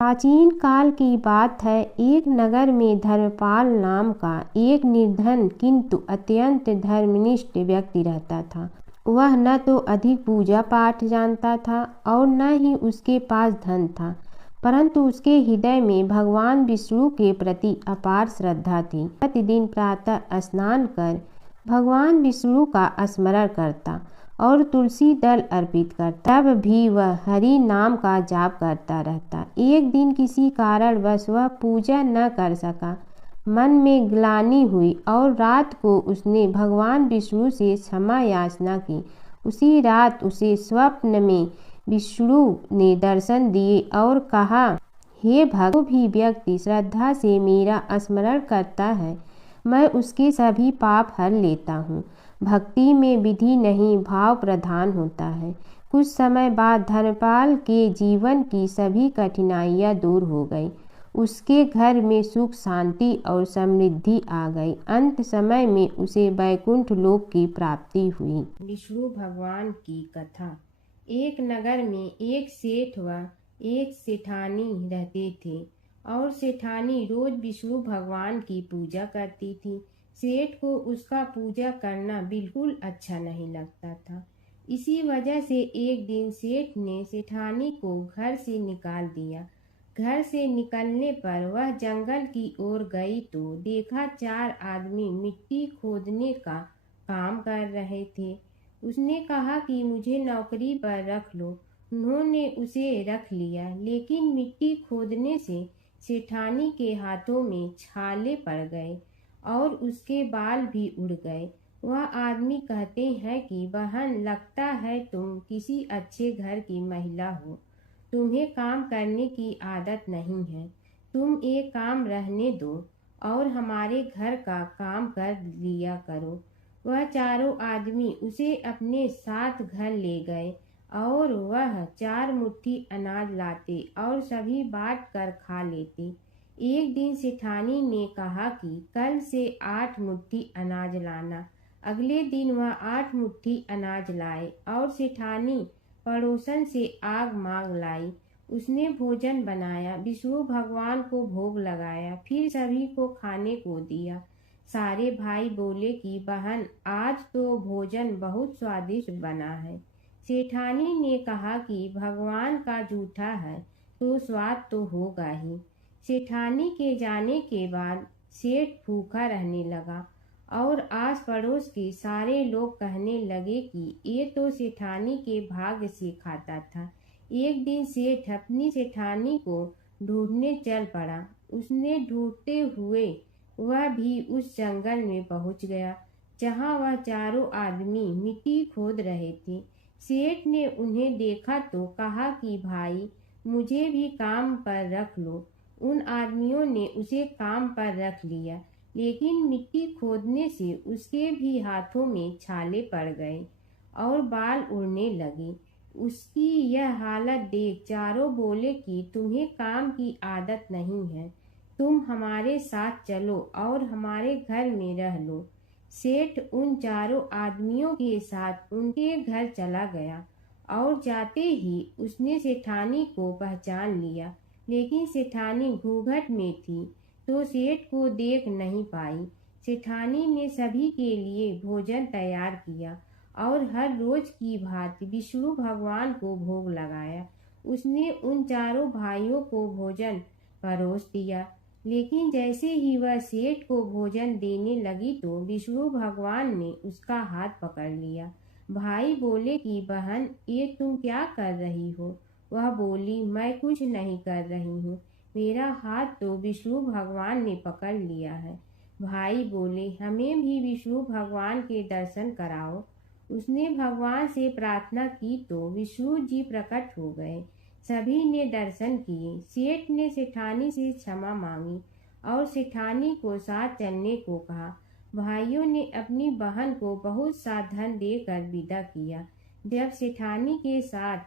प्राचीन काल की बात है। एक नगर में धर्मपाल नाम का एक निर्धन किंतु अत्यंत धर्मनिष्ठ व्यक्ति रहता था। वह न तो अधिक पूजा पाठ जानता था और न ही उसके पास धन था, परंतु उसके हृदय में भगवान विष्णु के प्रति अपार श्रद्धा थी। प्रतिदिन प्रातः स्नान कर भगवान विष्णु का स्मरण करता और तुलसी दल अर्पित करता। तब भी वह हरि नाम का जाप करता रहता। एक दिन किसी कारणवश वह पूजा न कर सका। मन में ग्लानि हुई और रात को उसने भगवान विष्णु से क्षमा याचना की। उसी रात उसे स्वप्न में विष्णु ने दर्शन दिए और कहा, हे भक्त, जो भी व्यक्ति श्रद्धा से मेरा स्मरण करता है, मैं उसके सभी पाप हर लेता हूँ। भक्ति में विधि नहीं, भाव प्रधान होता है। कुछ समय बाद धर्मपाल के जीवन की सभी कठिनाइयाँ दूर हो गई। उसके घर में सुख, शांति और समृद्धि आ गई। अंत समय में उसे वैकुंठ लोक की प्राप्ति हुई। विष्णु भगवान की कथा। एक नगर में एक सेठ व एक सेठानी रहते थे, और सेठानी रोज विष्णु भगवान की पूजा करती थी। सेठ को उसका पूजा करना बिल्कुल अच्छा नहीं लगता था। इसी वजह से एक दिन सेठ ने सेठानी को घर से निकाल दिया। घर से निकलने पर वह जंगल की ओर गई तो देखा 4 आदमी मिट्टी खोदने का काम कर रहे थे। उसने कहा कि मुझे नौकरी पर रख लो। उन्होंने उसे रख लिया, लेकिन मिट्टी खोदने से सेठानी के हाथों में छाले पड़ गए और उसके बाल भी उड़ गए। वह आदमी कहते हैं कि बहन, लगता है तुम किसी अच्छे घर की महिला हो, तुम्हें काम करने की आदत नहीं है। तुम एक काम रहने दो और हमारे घर का काम कर लिया करो। वह चारों आदमी उसे अपने साथ घर ले गए और वह 4 मुट्ठी अनाज लाते और सभी बांट कर खा लेते। एक दिन सेठानी ने कहा कि कल से 8 मुट्ठी अनाज लाना। अगले दिन वह 8 मुट्ठी अनाज लाए और सेठानी पड़ोसन से आग मांग लाई। उसने भोजन बनाया, विष्णु भगवान को भोग लगाया, फिर सभी को खाने को दिया। सारे भाई बोले कि बहन, आज तो भोजन बहुत स्वादिष्ट बना है। सेठानी ने कहा कि भगवान का जूठा है तो स्वाद तो होगा ही। सेठानी के जाने के बाद सेठ भूखा रहने लगा और आस पड़ोस के सारे लोग कहने लगे कि ये तो सेठानी के भाग्य से खाता था। एक दिन सेठ अपनी सेठानी को ढूंढने चल पड़ा। उसने ढूंढते हुए वह भी उस जंगल में पहुंच गया जहां वह चारों आदमी मिट्टी खोद रहे थे। सेठ ने उन्हें देखा तो कहा कि भाई, मुझे भी काम पर रख लो। उन आदमियों ने उसे काम पर रख लिया, लेकिन मिट्टी खोदने से उसके भी हाथों में छाले पड़ गए और बाल उड़ने लगे। उसकी यह हालत देख चारों बोले कि तुम्हें काम की आदत नहीं है, तुम हमारे साथ चलो और हमारे घर में रह लो। सेठ उन चारों आदमियों के साथ उनके घर चला गया और जाते ही उसने सेठानी को पहचान लिया, लेकिन सेठानी घूंघट में थी तो सेठ को देख नहीं पाई। सेठानी ने सभी के लिए भोजन तैयार किया और हर रोज की भांति विष्णु भगवान को भोग लगाया। उसने उन चारों भाइयों को भोजन परोस दिया, लेकिन जैसे ही वह सेठ को भोजन देने लगी तो विष्णु भगवान ने उसका हाथ पकड़ लिया। भाई बोले कि बहन, ये तुम क्या कर रही हो? वह बोली, मैं कुछ नहीं कर रही हूँ, मेरा हाथ तो विष्णु भगवान ने पकड़ लिया है। भाई बोले, हमें भी विष्णु भगवान के दर्शन कराओ। उसने भगवान से प्रार्थना की तो विष्णु जी प्रकट हो गए। सभी ने दर्शन किए। सेठ ने सेठानी से क्षमा मांगी और सेठानी को साथ चलने को कहा। भाइयों ने अपनी बहन को बहुत सा धन देकर विदा किया। जब सेठानी के साथ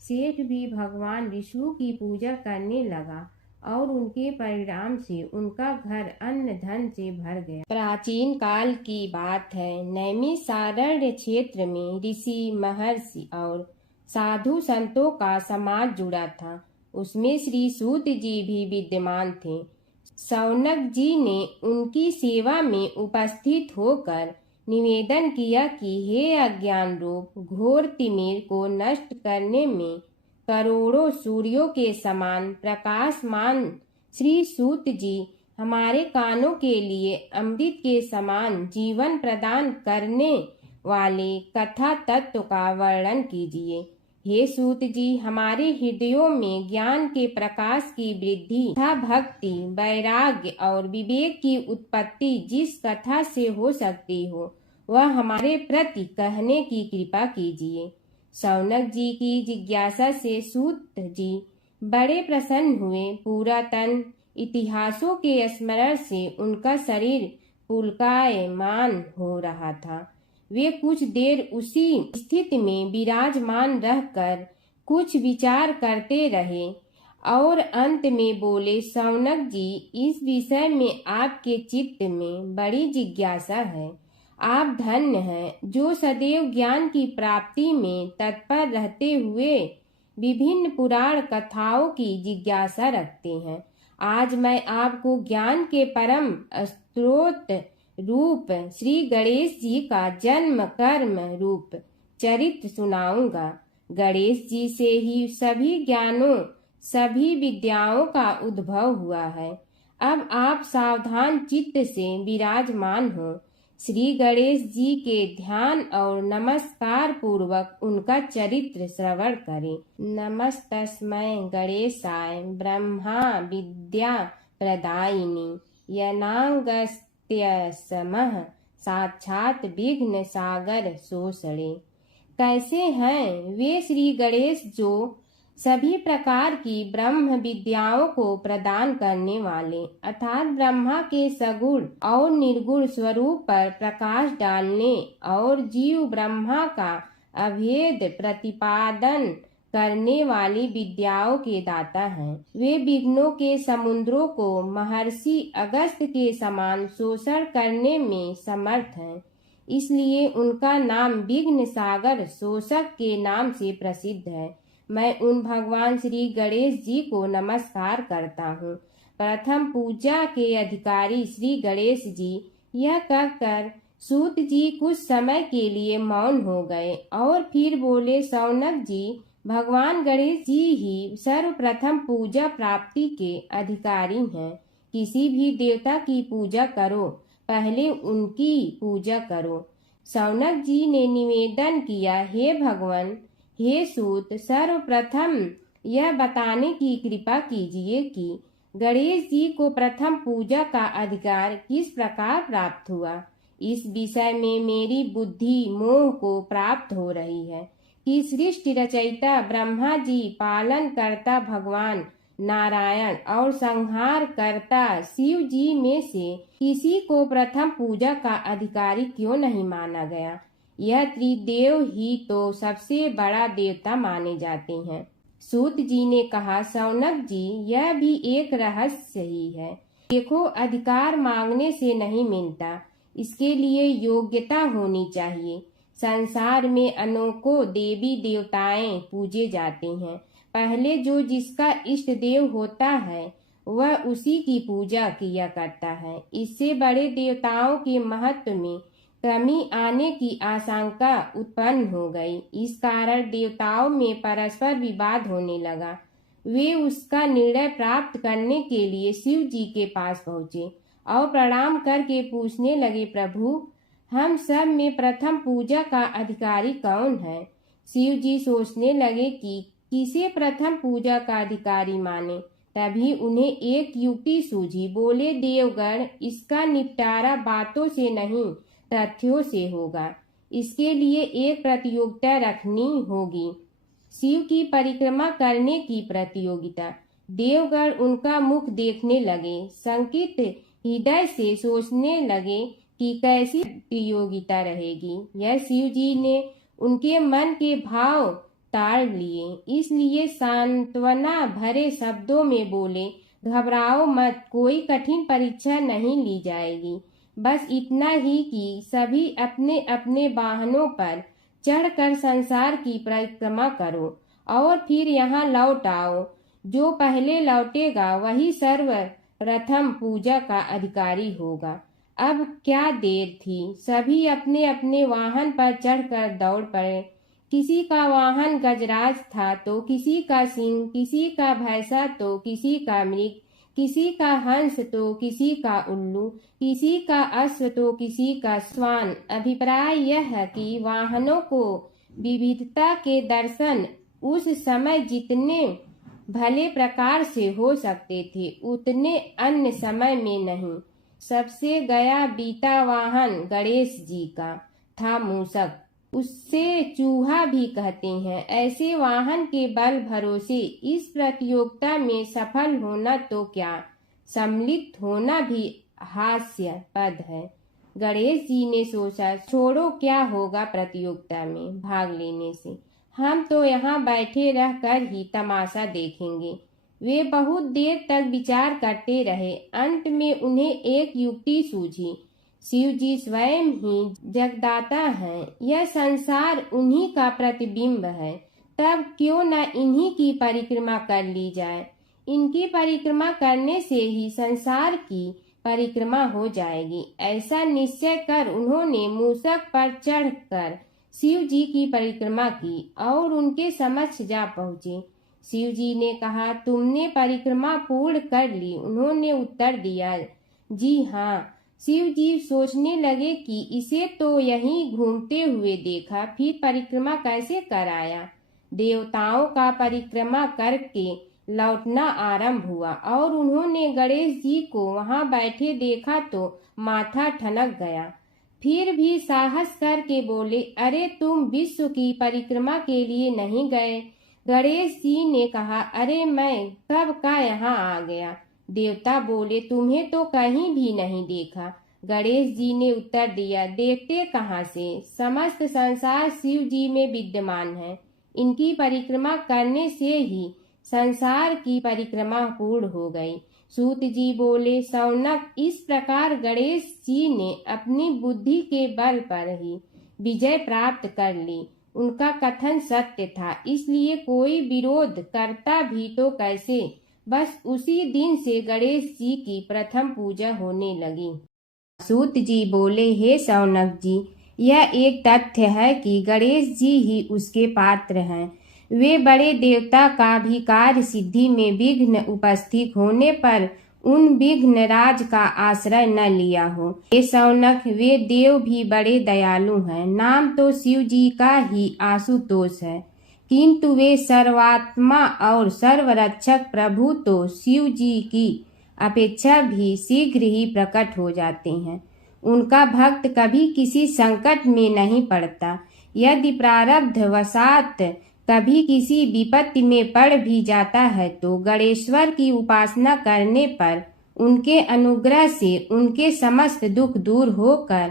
सेठ भी भगवान विष्णु की पूजा करने लगा और उनके परिणाम से उनका घर अन्न धन से भर गया। प्राचीन काल की बात है। नैमिषारण्य क्षेत्र में ऋषि, महर्षि और साधु संतों का समाज जुड़ा था। उसमें श्री सूत जी भी विद्यमान थे। शौनक जी ने उनकी सेवा में उपस्थित होकर निवेदन किया कि हे अज्ञान रूप घोर तिमिर को नष्ट करने में करोड़ों सूर्यों के समान प्रकाशमान श्री सूत जी, हमारे कानों के लिए अमृत के समान जीवन प्रदान करने वाले कथा तत्व का वर्णन कीजिए। हे सूत जी, हमारे हृदयों में ज्ञान के प्रकाश की वृद्धि तथा भक्ति, वैराग्य और विवेक की उत्पत्ति जिस कथा से हो सकती हो, वह हमारे प्रति कहने की कृपा कीजिए। शौनक जी की जिज्ञासा से सूत जी बड़े प्रसन्न हुए। पुरातन इतिहासों के स्मरण से उनका शरीर पुलकायमान हो रहा था। वे कुछ देर उसी स्थिति में विराजमान रहकर कुछ विचार करते रहे और अंत में बोले, शौनक जी, इस विषय में आपके चित्त में बड़ी जिज्ञासा है। आप धन्य हैं जो सदैव ज्ञान की प्राप्ति में तत्पर रहते हुए विभिन्न पुराण कथाओं की जिज्ञासा रखते हैं। आज मैं आपको ज्ञान के परम स्रोत रूप श्री गणेश जी का जन्म कर्म रूप चरित्र सुनाऊंगा। गणेश जी से ही सभी ज्ञानों, सभी विद्याओं का उद्भव हुआ है। अब आप सावधान चित्त से विराजमान हो। श्री गणेश जी के ध्यान और नमस्कार पूर्वक उनका चरित्र श्रवण करें। नमस्तस्मै गणेशाय ब्रह्मा विद्या प्रदायिनी यनागस्त्यसमः साक्षात विघ्न सागर सोषणे। कैसे हैं वे श्री गणेश जो सभी प्रकार की ब्रह्म विद्याओं को प्रदान करने वाले, अर्थात ब्रह्मा के सगुण और निर्गुण स्वरूप पर प्रकाश डालने और जीव ब्रह्मा का अभेद प्रतिपादन करने वाली विद्याओं के दाता हैं। वे विघ्नों के समुद्रों को महर्षि अगस्त्य के समान शोषण करने में समर्थ हैं। इसलिए उनका नाम विघ्न सागर शोषक के नाम से प्रसिद्ध है। मैं उन भगवान श्री गणेश जी को नमस्कार करता हूँ। प्रथम पूजा के अधिकारी श्री गणेश जी। यह कहकर सूत जी कुछ समय के लिए मौन हो गए और फिर बोले, शौनक जी, भगवान गणेश जी ही सर्वप्रथम पूजा प्राप्ति के अधिकारी हैं। किसी भी देवता की पूजा करो, पहले उनकी पूजा करो। शौनक जी ने निवेदन किया, हे भगवान, हे सूत, सर्वप्रथम यह बताने की कृपा कीजिए कि गणेश जी को प्रथम पूजा का अधिकार किस प्रकार प्राप्त हुआ। इस विषय में मेरी बुद्धि मोह को प्राप्त हो रही है कि सृष्टि रचयिता ब्रह्मा जी, पालन करता भगवान नारायण और संहार करता शिव जी में से किसी को प्रथम पूजा का अधिकारी क्यों नहीं माना गया। यह त्रिदेव ही तो सबसे बड़ा देवता माने जाते हैं। सूत जी ने कहा, शौनक जी, यह भी एक रहस्य ही है। देखो, अधिकार मांगने से नहीं मिलता, इसके लिए योग्यता होनी चाहिए। संसार में अनेकों देवी देवताएं पूजे जाते हैं। पहले जो जिसका इष्ट देव होता है वह उसी की पूजा किया करता है। इससे बड़े देवताओं के महत्व में कमी आने की आशंका उत्पन्न हो गई। इस कारण देवताओं में परस्पर विवाद होने लगा। वे उसका निर्णय प्राप्त करने के लिए शिव जी के पास पहुँचे और प्रणाम करके पूछने लगे, प्रभु, हम सब में प्रथम पूजा का अधिकारी कौन है। शिव जी सोचने लगे कि किसे प्रथम पूजा का अधिकारी माने। तभी उन्हें एक युक्ति सूझी। बोले, देवगण, इसका निपटारा बातों से नहीं तथ्यों से होगा। इसके लिए एक प्रतियोगिता रखनी होगी, शिव की परिक्रमा करने की प्रतियोगिता। देवगण उनका मुख देखने लगे, शंकित हृदय से सोचने लगे कि कैसी प्रतियोगिता रहेगी। यह शिव जी ने उनके मन के भाव ताड़ लिए, इसलिए सांत्वना भरे शब्दों में बोले, घबराओ मत, कोई कठिन परीक्षा नहीं ली जाएगी। बस इतना ही कि सभी अपने अपने वाहनों पर चढ़कर संसार की परिक्रमा करो और फिर यहाँ लौट आओ। जो पहले लौटेगा वही सर्वप्रथम पूजा का अधिकारी होगा। अब क्या देर थी, सभी अपने अपने वाहन पर चढ़कर दौड़ पड़े। किसी का वाहन गजराज था तो किसी का सिंह, किसी का भैंसा तो किसी का मृग, किसी का हंस तो किसी का उल्लू, किसी का अश्व तो किसी का श्वान। अभिप्राय यह है कि वाहनों को विविधता के दर्शन उस समय जितने भले प्रकार से हो सकते थे उतने अन्य समय में नहीं। सबसे गया बीता वाहन गणेश जी का था मूषक, उससे चूहा भी कहते हैं। ऐसे वाहन के बल भरोसे इस प्रतियोगिता में सफल होना तो क्या, सम्मिलित होना भी हास्यास्पद है। गणेश जी ने सोचा, छोड़ो, क्या होगा प्रतियोगिता में भाग लेने से, हम तो यहाँ बैठे रहकर ही तमाशा देखेंगे। वे बहुत देर तक विचार करते रहे। अंत में उन्हें एक युक्ति सूझी। शिव जी स्वयं ही जगदाता हैं, यह संसार उन्हीं का प्रतिबिंब है, तब क्यों न इन्हीं की परिक्रमा कर ली जाए। इनकी परिक्रमा करने से ही संसार की परिक्रमा हो जाएगी। ऐसा निश्चय कर उन्होंने मूषक पर चढ़कर शिव जी की परिक्रमा की और उनके समक्ष जा पहुँचे। शिव जी ने कहा, तुमने परिक्रमा पूर्ण कर ली। उन्होंने उत्तर दिया, जी हाँ। शिव जी सोचने लगे कि इसे तो यहीं घूमते हुए देखा, फिर परिक्रमा कैसे कराया। देवताओं का परिक्रमा करके लौटना आरंभ हुआ और उन्होंने गणेश जी को वहां बैठे देखा तो माथा ठनक गया। फिर भी साहस करके बोले, अरे तुम विश्व की परिक्रमा के लिए नहीं गए। गणेश जी ने कहा, अरे मैं कब का यहाँ आ गया। देवता बोले, तुम्हें तो कहीं भी नहीं देखा। गणेश जी ने उत्तर दिया, देखते कहाँ से, समस्त संसार शिव जी में विद्यमान है। इनकी परिक्रमा करने से ही संसार की परिक्रमा पूर्ण हो गई। सूत जी बोले, शौनक, इस प्रकार गणेश जी ने अपनी बुद्धि के बल पर ही विजय प्राप्त कर ली। उनका कथन सत्य था, इसलिए कोई विरोध करता भी तो कैसे। बस उसी दिन से गणेश जी की प्रथम पूजा होने लगी। सूत जी बोले, हे शौनक जी, यह एक तथ्य है कि गणेश जी ही उसके पात्र हैं। वे बड़े देवता का भी कार्य सिद्धि में विघ्न उपस्थित होने पर उन विघ्न राज का आश्रय न लिया हो। हे शौनक, वे देव भी बड़े दयालु हैं। नाम तो शिव जी का ही आशुतोष है, किंतु वे सर्वात्मा और सर्वरक्षक प्रभु तो शिव जी की अपेक्षा भी शीघ्र ही प्रकट हो जाते हैं। उनका भक्त कभी किसी संकट में नहीं पड़ता। यदि प्रारब्ध वशात कभी किसी विपत्ति में पड़ भी जाता है तो गणेश्वर की उपासना करने पर उनके अनुग्रह से उनके समस्त दुख दूर होकर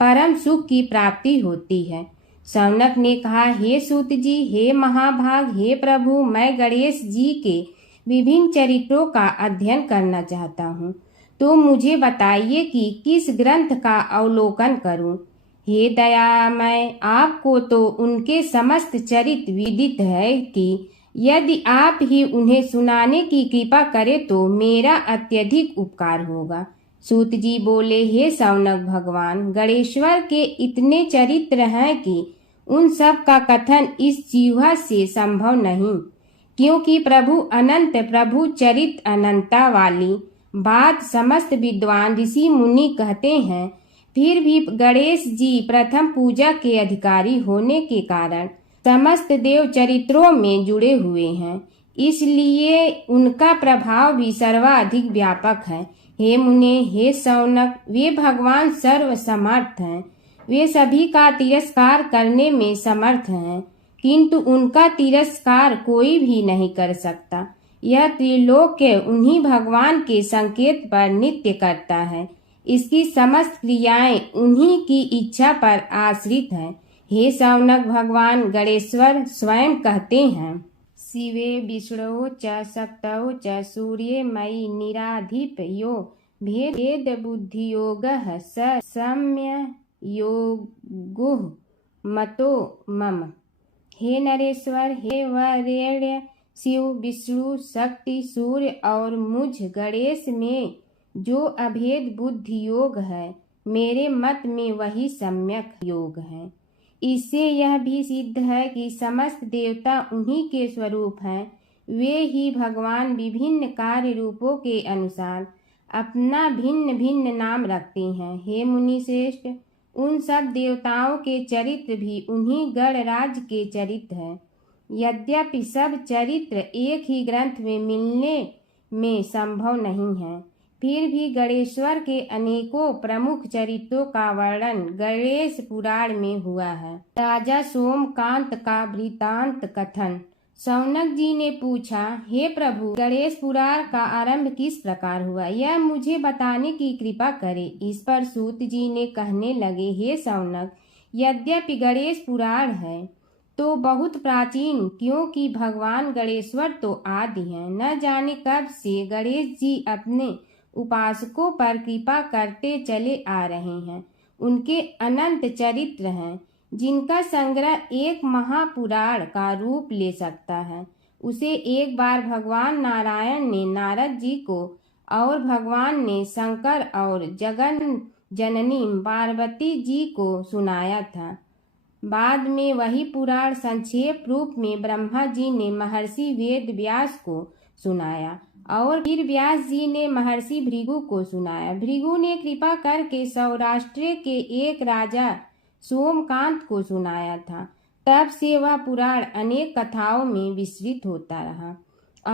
परम सुख की प्राप्ति होती है। शौनक ने कहा, हे सूत जी, हे महाभाग, हे प्रभु, मैं गणेश जी के विभिन्न चरित्रों का अध्ययन करना चाहता हूँ, तो मुझे बताइए कि किस ग्रंथ का अवलोकन करूँ। हे दयामय, आपको तो उनके समस्त चरित्र विदित है कि यदि आप ही उन्हें सुनाने की कृपा करें तो मेरा अत्यधिक उपकार होगा। सूत जी बोले, हे शौनक भगवान, गणेश्वर के इतने चरित्र हैं कि उन सब का कथन इस जिह्वा से संभव नहीं, क्योंकि प्रभु अनंत, प्रभु चरित्र अनंता वाली बात समस्त विद्वान ऋषि मुनि कहते हैं। फिर भी गणेश जी प्रथम पूजा के अधिकारी होने के कारण समस्त देव चरित्रों में जुड़े हुए हैं, इसलिए उनका प्रभाव भी सर्वाधिक व्यापक है। हे मुने, हे शौनक, वे भगवान सर्व समर्थ हैं। वे सभी का तिरस्कार करने में समर्थ हैं, किंतु उनका तिरस्कार कोई भी नहीं कर सकता। यह त्रिलोक्य उन्हीं भगवान के संकेत पर नित्य करता है। इसकी समस्त क्रियाएं उन्हीं की इच्छा पर आश्रित हैं। हे शौनक भगवान गणेश्वर स्वयं कहते हैं, शिवे विष्णु च शक्तौ च सूर्ये मयि निराधिप यो भेद बुद्धि योग स सम्य योगो मतो मम। हे नरेश्वर, हे वरेण्य, शिव, विष्णु, शक्ति, सूर्य और मुझ गणेश में जो अभेद बुद्धि योग है, मेरे मत में वही सम्यक योग है। इससे यह भी सिद्ध है कि समस्त देवता उन्हीं के स्वरूप हैं। वे ही भगवान विभिन्न कार्य रूपों के अनुसार अपना भिन्न भिन्न नाम रखते हैं। हे मुनि श्रेष्ठ, उन सब देवताओं के चरित्र भी उन्हीं गणराज के चरित्र हैं। यद्यपि सब चरित्र एक ही ग्रंथ में मिलने में संभव नहीं है, फिर भी गणेश्वर के अनेकों प्रमुख चरित्रों का वर्णन गणेश पुराण में हुआ है। राजा सोमकांत का वृतांत कथन। शौनक जी ने पूछा, हे प्रभु, गणेश पुराण का आरंभ किस प्रकार हुआ, यह मुझे बताने की कृपा करे। इस पर सूत जी ने कहने लगे, हे शौनक, यद्यपि गणेश पुराण है तो बहुत प्राचीन, क्योंकि भगवान गणेश्वर तो आदि हैं। न जाने कब से गणेश जी अपने उपासकों पर कृपा करते चले आ रहे हैं। उनके अनंत चरित्र हैं, जिनका संग्रह एक महापुराण का रूप ले सकता है। उसे एक बार भगवान नारायण ने नारद जी को और भगवान ने शंकर और जगन जननी पार्वती जी को सुनाया था। बाद में वही पुराण संक्षेप रूप में ब्रह्मा जी ने महर्षि वेद व्यास को सुनाया और फिर व्यास जी ने महर्षि भृगु को सुनाया। भृगु ने कृपा करके सौराष्ट्र के एक राजा सोमकांत को सुनाया था। तब से वह पुराण अनेक कथाओं में विस्तृत होता रहा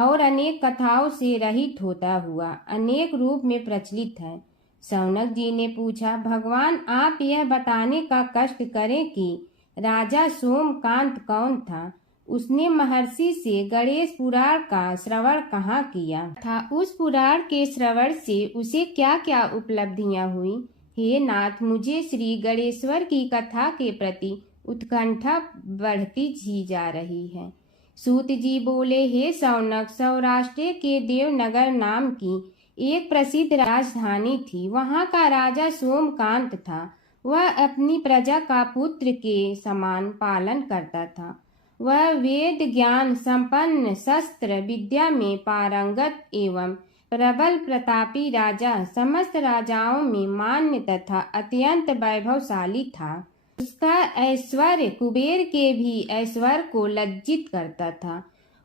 और अनेक कथाओं से रहित होता हुआ अनेक रूप में प्रचलित है। शौनक जी ने पूछा, भगवान, आप यह बताने का कष्ट करें कि राजा सोमकांत कौन था। उसने महर्षि से गणेश पुराण का श्रवण कहाँ किया था, उस पुराण के श्रवण से उसे क्या क्या उपलब्धियां हुई। हे नाथ, मुझे श्री गणेश्वर की कथा के प्रति उत्कंठा बढ़ती ही जा रही है। सूत जी बोले, हे शौनक, सौराष्ट्र के देवनगर नाम की एक प्रसिद्ध राजधानी थी। वहां का राजा सोमकांत था। वह अपनी प्रजा का पुत्र के समान पालन करता था। वह वेद ज्ञान संपन्न, शस्त्र विद्या में पारंगत एवं प्रबल प्रतापी राजा, समस्त राजाओं में मान्य तथा अत्यंत वैभवशाली था। उसका ऐश्वर्य कुबेर के भी ऐश्वर्य को लज्जित करता था।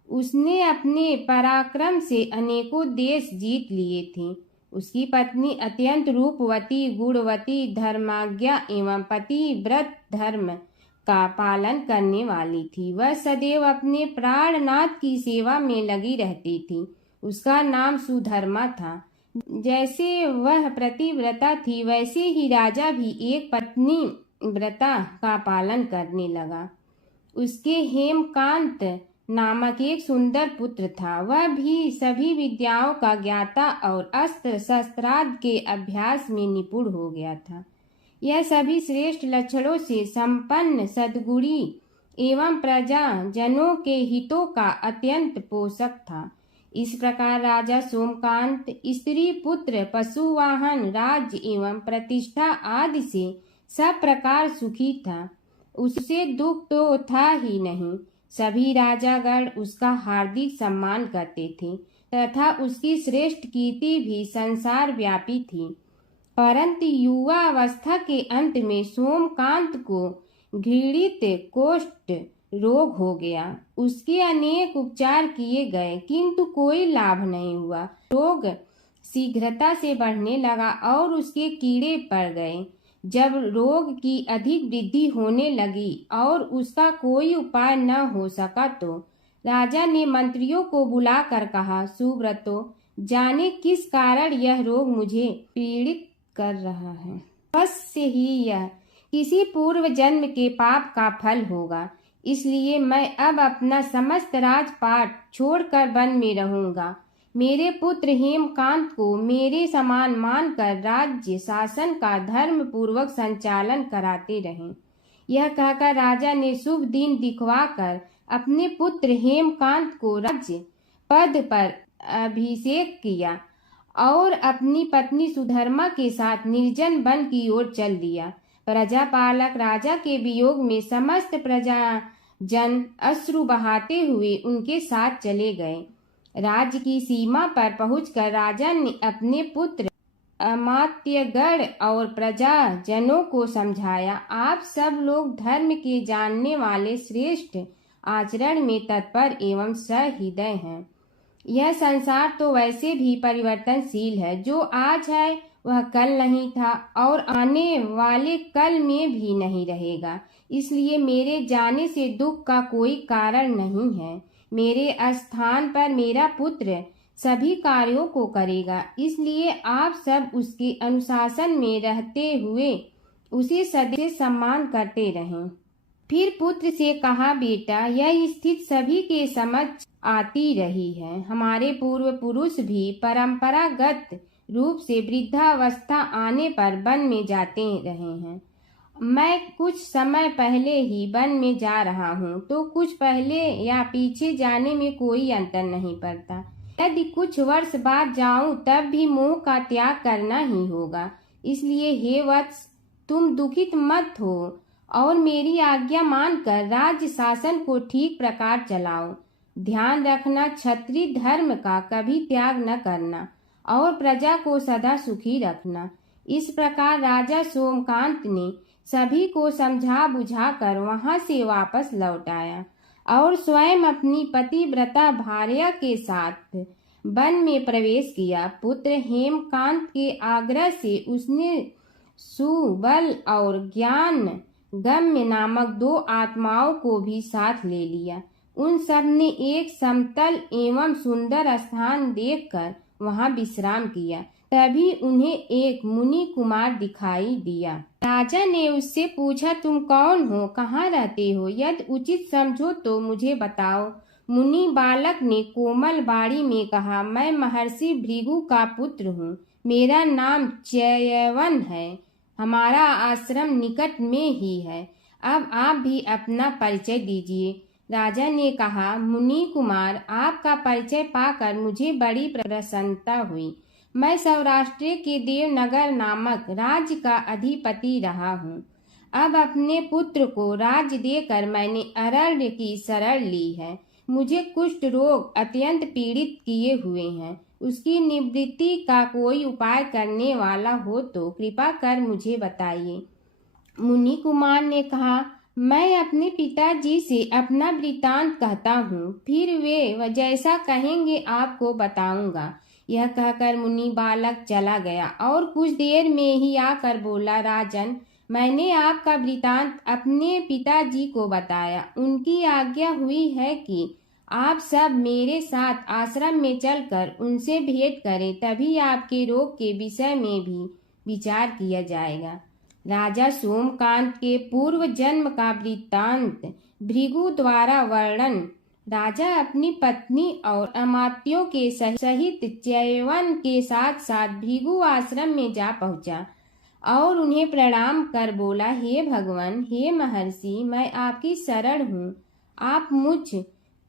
उसने अपने पराक्रम से अनेकों देश जीत लिए थे। उसकी पत्नी अत्यंत रूपवती, गुणवती, धर्माज्ञा एवं पतिव्रत धर्म का पालन करने वाली थी। वह सदैव अपने प्राणनाथ की सेवा में लगी रहती थी। उसका नाम सुधर्मा था। जैसे वह पतिव्रता थी, वैसे ही राजा भी एक पत्नी व्रता का पालन करने लगा। उसके हेमकांत नामक एक सुंदर पुत्र था। वह भी सभी विद्याओं का ज्ञाता और अस्त्र शस्त्रादि के अभ्यास में निपुण हो गया था। यह सभी श्रेष्ठ लक्षणों से संपन्न, सद्गुणी एवं प्रजा जनों के हितों का अत्यंत पोषक था। इस प्रकार राजा सोमकांत स्त्री, पुत्र, पशु, वाहन, राज्य एवं प्रतिष्ठा आदि से सब प्रकार सुखी था। उससे दुख तो था ही नहीं। सभी राजागण उसका हार्दिक सम्मान करते थे तथा उसकी श्रेष्ठ कीर्ति भी संसार व्यापी थी। परंतु युवा अवस्था के अंत में सोमकांत को घृणित कोष्ठ रोग हो गया। उसके अनेक उपचार किए गए किंतु कोई लाभ नहीं हुआ। रोग शीघ्रता से बढ़ने लगा और उसके कीड़े पड़ गए। जब रोग की अधिक वृद्धि होने लगी और उसका कोई उपाय न हो सका तो राजा ने मंत्रियों को बुलाकर कहा, सुव्रतो, जाने किस कारण यह रोग मुझे पीड़ित कर रहा है। अवश्य ही यह किसी पूर्व जन्म के पाप का फल होगा। इसलिए मैं अब अपना समस्त राजपाट छोड़कर वन में रहूंगा। मेरे पुत्र हेमकांत को मेरे समान मानकर राज्य शासन का धर्म पूर्वक संचालन कराते रहें। यह कहकर राजा ने शुभ दिन दिखवाकर अपने पुत्र हेमकांत को राज्य पद पर अभिषेक किया और अपनी पत्नी सुधर्मा के साथ निर्जन वन की ओर चल दिया। प्रजापालक राजा के वियोग में समस्त प्रजा जन अश्रु बहाते हुए उनके साथ चले गए। राज्य की सीमा पर पहुंचकर राजा ने अपने पुत्र अमात्यगण और प्रजा जनों को समझाया, आप सब लोग धर्म के जानने वाले, श्रेष्ठ आचरण में तत्पर एवं सहृदय हैं। यह संसार तो वैसे भी परिवर्तनशील है। जो आज है वह कल नहीं था और आने वाले कल में भी नहीं रहेगा। इसलिए मेरे जाने से दुख का कोई कारण नहीं है। मेरे स्थान पर मेरा पुत्र सभी कार्यों को करेगा। इसलिए आप सब उसके अनुशासन में रहते हुए उसे सदैव सम्मान करते रहें। फिर पुत्र से कहा, बेटा, यह स्थिति सभी के समझ आती रही है। हमारे पूर्व पुरुष भी परंपरागत रूप से वृद्धावस्था आने पर वन में जाते रहे हैं। मैं कुछ समय पहले ही वन में जा रहा हूँ, तो कुछ पहले या पीछे जाने में कोई अंतर नहीं पड़ता। यदि कुछ वर्ष बाद जाऊं तब भी मोह का त्याग करना ही होगा। इसलिए हे वत्स, तुम दुखित मत हो और मेरी आज्ञा मानकर राज्य शासन को ठीक प्रकार चलाओ। ध्यान रखना, क्षत्रिय धर्म का कभी त्याग न करना और प्रजा को सदा सुखी रखना। इस प्रकार राजा सोमकांत ने सभी को समझा बुझाकर वहां से वापस लौट आया और स्वयं अपनी पतिव्रता भार्या के साथ वन में प्रवेश किया। पुत्र हेमकांत के आग्रह से उसने सुबल और ज्ञान गम्य नामक 2 आत्माओं को भी साथ ले लिया। उन सब ने एक समतल एवं सुंदर स्थान देखकर वहां विश्राम किया। तभी उन्हें एक मुनि कुमार दिखाई दिया। राजा ने उससे पूछा, तुम कौन हो, कहाँ रहते हो? यदि उचित समझो तो मुझे बताओ। मुनि बालक ने कोमल बाणी में कहा, मैं महर्षि भृगु का पुत्र हूँ। मेरा नाम च्यवन है। हमारा आश्रम निकट में ही है। अब आप भी अपना परिचय दीजिए। राजा ने कहा, मुनि कुमार, आपका परिचय पाकर मुझे बड़ी प्रसन्नता हुई। मैं सौराष्ट्र के देवनगर नामक राज्य का अधिपति रहा हूँ। अब अपने पुत्र को राज्य देकर मैंने अरण्य की शरण ली है। मुझे कुष्ठ रोग अत्यंत पीड़ित किए हुए हैं। उसकी निवृत्ति का कोई उपाय करने वाला हो तो कृपा कर मुझे बताइए। मुनि कुमार ने कहा, मैं अपने पिताजी से अपना वृतांत कहता हूँ, फिर वे जैसा कहेंगे आपको बताऊंगा। यह कहकर मुनि बालक चला गया और कुछ देर में ही आकर बोला, राजन, मैंने आपका वृतांत अपने पिताजी को बताया। उनकी आज्ञा हुई है कि आप सब मेरे साथ आश्रम में चलकर उनसे भेंट करें, तभी आपके रोग के विषय में भी विचार किया जाएगा। राजा सोमकांत के पूर्व जन्म का वृत्तांत भृगु द्वारा वर्णन। राजा अपनी पत्नी और अमात्यों के सहित च्यवन के साथ साथ भृगु आश्रम में जा पहुंचा और उन्हें प्रणाम कर बोला, हे भगवान, हे महर्षि, मैं आपकी शरण हूँ। आप मुझ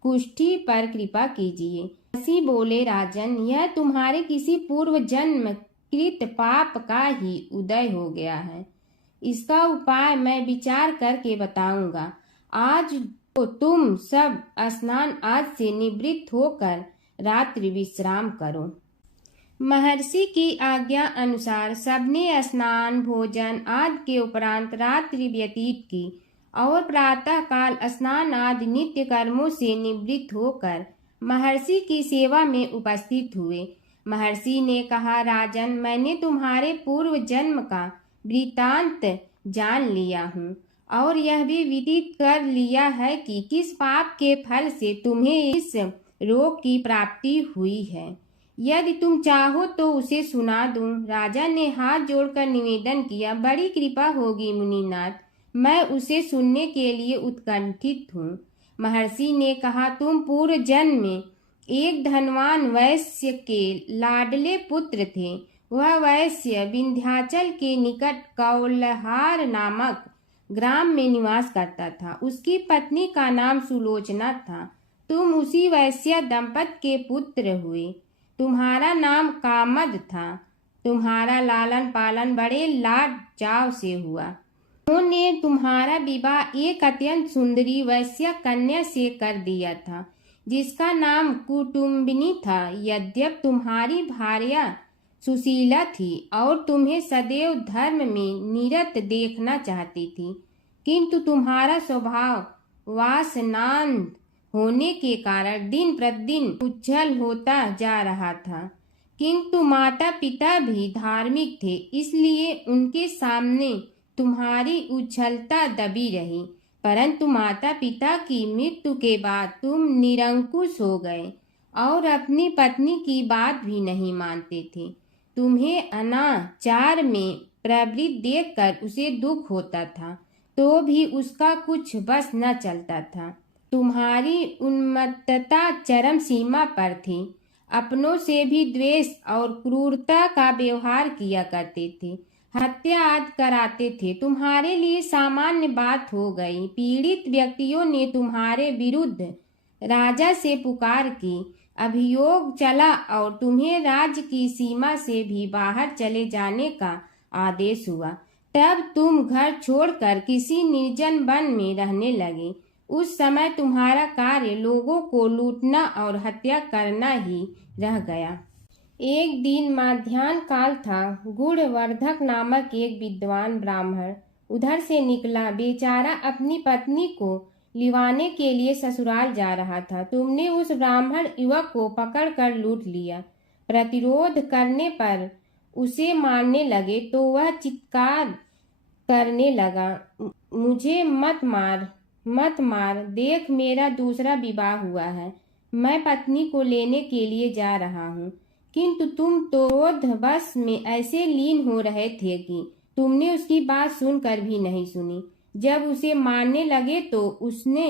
कुष्ठी पर कृपा कीजिए। महर्षि बोले, राजन, यह तुम्हारे किसी पूर्व जन्म कृत पाप का ही उदय हो गया है। इसका उपाय मैं विचार करके बताऊंगा। आज तो तुम सब स्नान आज से निवृत्त होकर रात्रि विश्राम करो। महर्षि की आज्ञा अनुसार सबने स्नान भोजन आदि के उपरांत रात्रि व्यतीत की और प्रातः काल स्नान आदि नित्य कर्मों से निवृत्त होकर महर्षि की सेवा में उपस्थित हुए। महर्षि ने कहा, राजन, मैंने तुम्हारे पूर्व जन्म का वृतांत जान लिया हूँ और यह भी विदित कर लिया है कि किस पाप के फल से तुम्हें इस रोग की प्राप्ति हुई है। यदि तुम चाहो तो उसे सुना दूं। राजा ने हाथ जोड़कर निवेदन किया, बड़ी कृपा होगी मुनिनाथ, मैं उसे सुनने के लिए उत्कंठित हूँ। महर्षि ने कहा, तुम पूर्व जन्म में एक धनवान वैश्य के लाडले पुत्र थे। वह वैश्य विंध्याचल के निकट कौलहार नामक ग्राम में निवास करता था। उसकी पत्नी का नाम सुलोचना था। तुम उसी वैश्य दंपत के पुत्र हुए। तुम्हारा नाम कामद था। तुम्हारा लालन पालन बड़े लाड चाव से हुआ। उन्होंने तुम्हारा विवाह एक अत्यंत सुंदरी वैश्य कन्या से कर दिया था, जिसका नाम कुटुम्बिनी था। यद्यप तुम्हारी भार्या सुशीला थी और तुम्हें सदैव धर्म में निरत देखना चाहती थी, किंतु तुम्हारा स्वभाव वासनांध होने के कारण दिन प्रतिदिन उज्जवल होता जा रहा था। किंतु माता पिता भी धार्मिक थे, इसलिए उनके सामने तुम्हारी उज्ज्वलता दबी रही। परंतु माता पिता की मृत्यु के बाद तुम निरंकुश हो गए और अपनी पत्नी की बात भी नहीं मानते थे। तुम्हें अनाचार में प्रवृत्त देखकर उसे दुख होता था, तो भी उसका कुछ बस न चलता था। तुम्हारी उन्मत्तता चरम सीमा पर थी। अपनों से भी द्वेष और क्रूरता का व्यवहार किया करते थे। हत्या आदि कराते थे। तुम्हारे लिए सामान्य बात हो गई। पीड़ित व्यक्तियों ने तुम्हारे विरुद्ध राजा से पुकार की। अभियोग चला और तुम्हें राज्य की सीमा से भी बाहर चले जाने का आदेश हुआ। तब तुम घर छोड़कर किसी निर्जन वन में रहने लगे। उस समय तुम्हारा कार्य लोगों को लूटना और हत्या करना ही रह गया। एक दिन माध्याह्न काल था। गुणवर्धक नामक एक विद्वान ब्राह्मण उधर से निकला। बेचारा अपनी पत्नी को लिवाने के लिए ससुराल जा रहा था। तुमने उस ब्राह्मण युवक को पकड़कर लूट लिया। प्रतिरोध करने पर उसे मारने लगे तो वह चित्कार करने लगा, मुझे मत मार, मत मार, देख मेरा दूसरा विवाह हुआ है। मैं पत्नी को लेने के लिए जा रहा हूँ। किंतु तुम तो क्रोधवश में ऐसे लीन हो रहे थे कि तुमने उसकी बात सुनकर भी नहीं सुनी। जब उसे मारने लगे तो उसने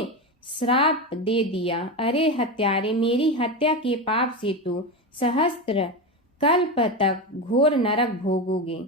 श्राप दे दिया, अरे हत्यारे, मेरी हत्या के पाप से तो सहस्त्र कल्प तक घोर नरक भोगोगे।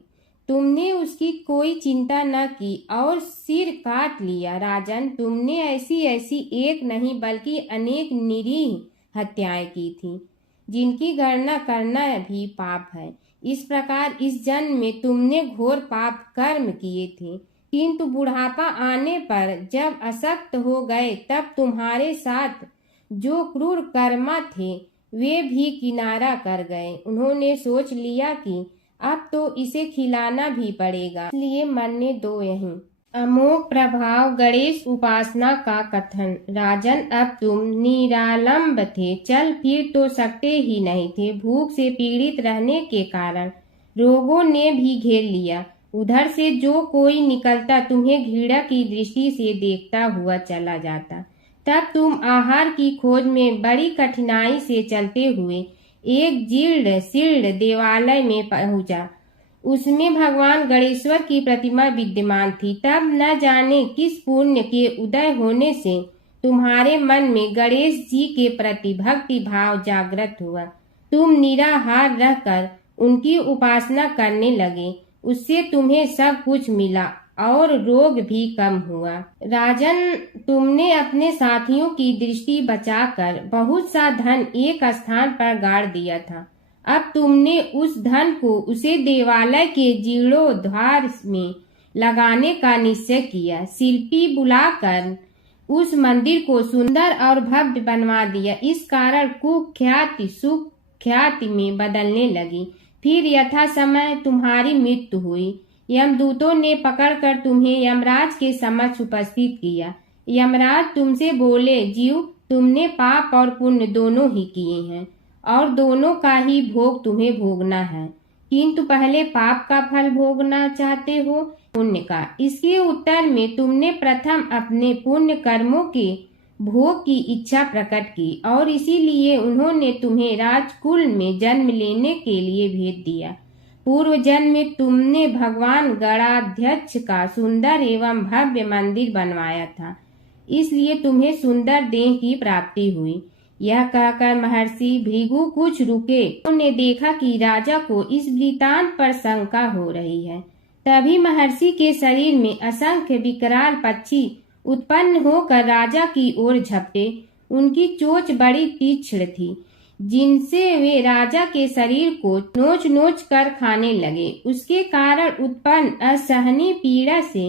तुमने उसकी कोई चिंता न की और सिर काट लिया। राजन, तुमने ऐसी ऐसी एक नहीं बल्कि अनेक निरीह हत्याएं की थी, जिनकी गणना करना भी पाप है। इस प्रकार इस जन्म में तुमने घोर पाप कर्म किए थे, किंतु बुढ़ापा आने पर जब अशक्त हो गए तब तुम्हारे साथ जो क्रूर कर्मा थे वे भी किनारा कर गए। उन्होंने सोच लिया कि अब तो इसे खिलाना भी पड़ेगा, इसलिए मरने दो यहीं। अमोघ प्रभाव गणेश उपासना का कथन। राजन, अब तुम निरालंब थे, चल फिर तो सकते ही नहीं थे। भूख से पीड़ित रहने के कारण रोगों ने भी घेर लिया। उधर से जो कोई निकलता तुम्हें घृणा की दृष्टि से देखता हुआ चला जाता। तब तुम आहार की खोज में बड़ी कठिनाई से चलते हुए एक जीर्ण शीर्ण देवालय में पहुंचा। उसमें भगवान गणेश्वर की प्रतिमा विद्यमान थी। तब न जाने किस पुण्य के उदय होने से तुम्हारे मन में गणेश जी के प्रति भक्ति भाव जागृत हुआ। तुम निराहार रहकर उनकी उपासना करने लगे। उससे तुम्हें सब कुछ मिला और रोग भी कम हुआ। राजन, तुमने अपने साथियों की दृष्टि बचाकर बहुत सा धन एक स्थान पर गाड़ दिया था। अब तुमने उस धन को उसे देवालय के जीर्णोद्धार में लगाने का निश्चय किया। शिल्पी बुलाकर उस मंदिर को सुंदर और भव्य बनवा दिया। इस कारण कुख्याति सुख्याति में बदलने लगी। फिर यथा समय तुम्हारी मृत्यु हुई। यमदूतों ने पकड़कर तुम्हें यमराज के समक्ष उपस्थित किया। यमराज तुमसे बोले, जीव, तुमने पाप और पुण्य दोनों ही किए हैं और दोनों का ही भोग तुम्हें भोगना है, किंतु पहले पाप का फल भोगना चाहते हो पुण्य का। इसके उत्तर में तुमने प्रथम अपने पुण्य कर्मों के भोग की इच्छा प्रकट की और इसीलिए उन्होंने तुम्हें राजकुल में जन्म लेने के लिए भेज दिया। पूर्व जन्म में तुमने भगवान गणाध्यक्ष का सुंदर एवं भव्य मंदिर बनवाया था, इसलिए तुम्हें सुंदर देह की प्राप्ति हुई। यह कहकर महर्षि भृगु कुछ रुके। उन्होंने देखा कि राजा को इस वृतांत पर शंका हो रही है। तभी महर्षि के शरीर में असंख्य विकराल पक्षी उत्पन्न होकर राजा की ओर झपटे। उनकी चोंच बड़ी तीक्ष्ण थी, जिनसे वे राजा के शरीर को नोच नोच कर खाने लगे। उसके कारण उत्पन्न असहनीय पीड़ा से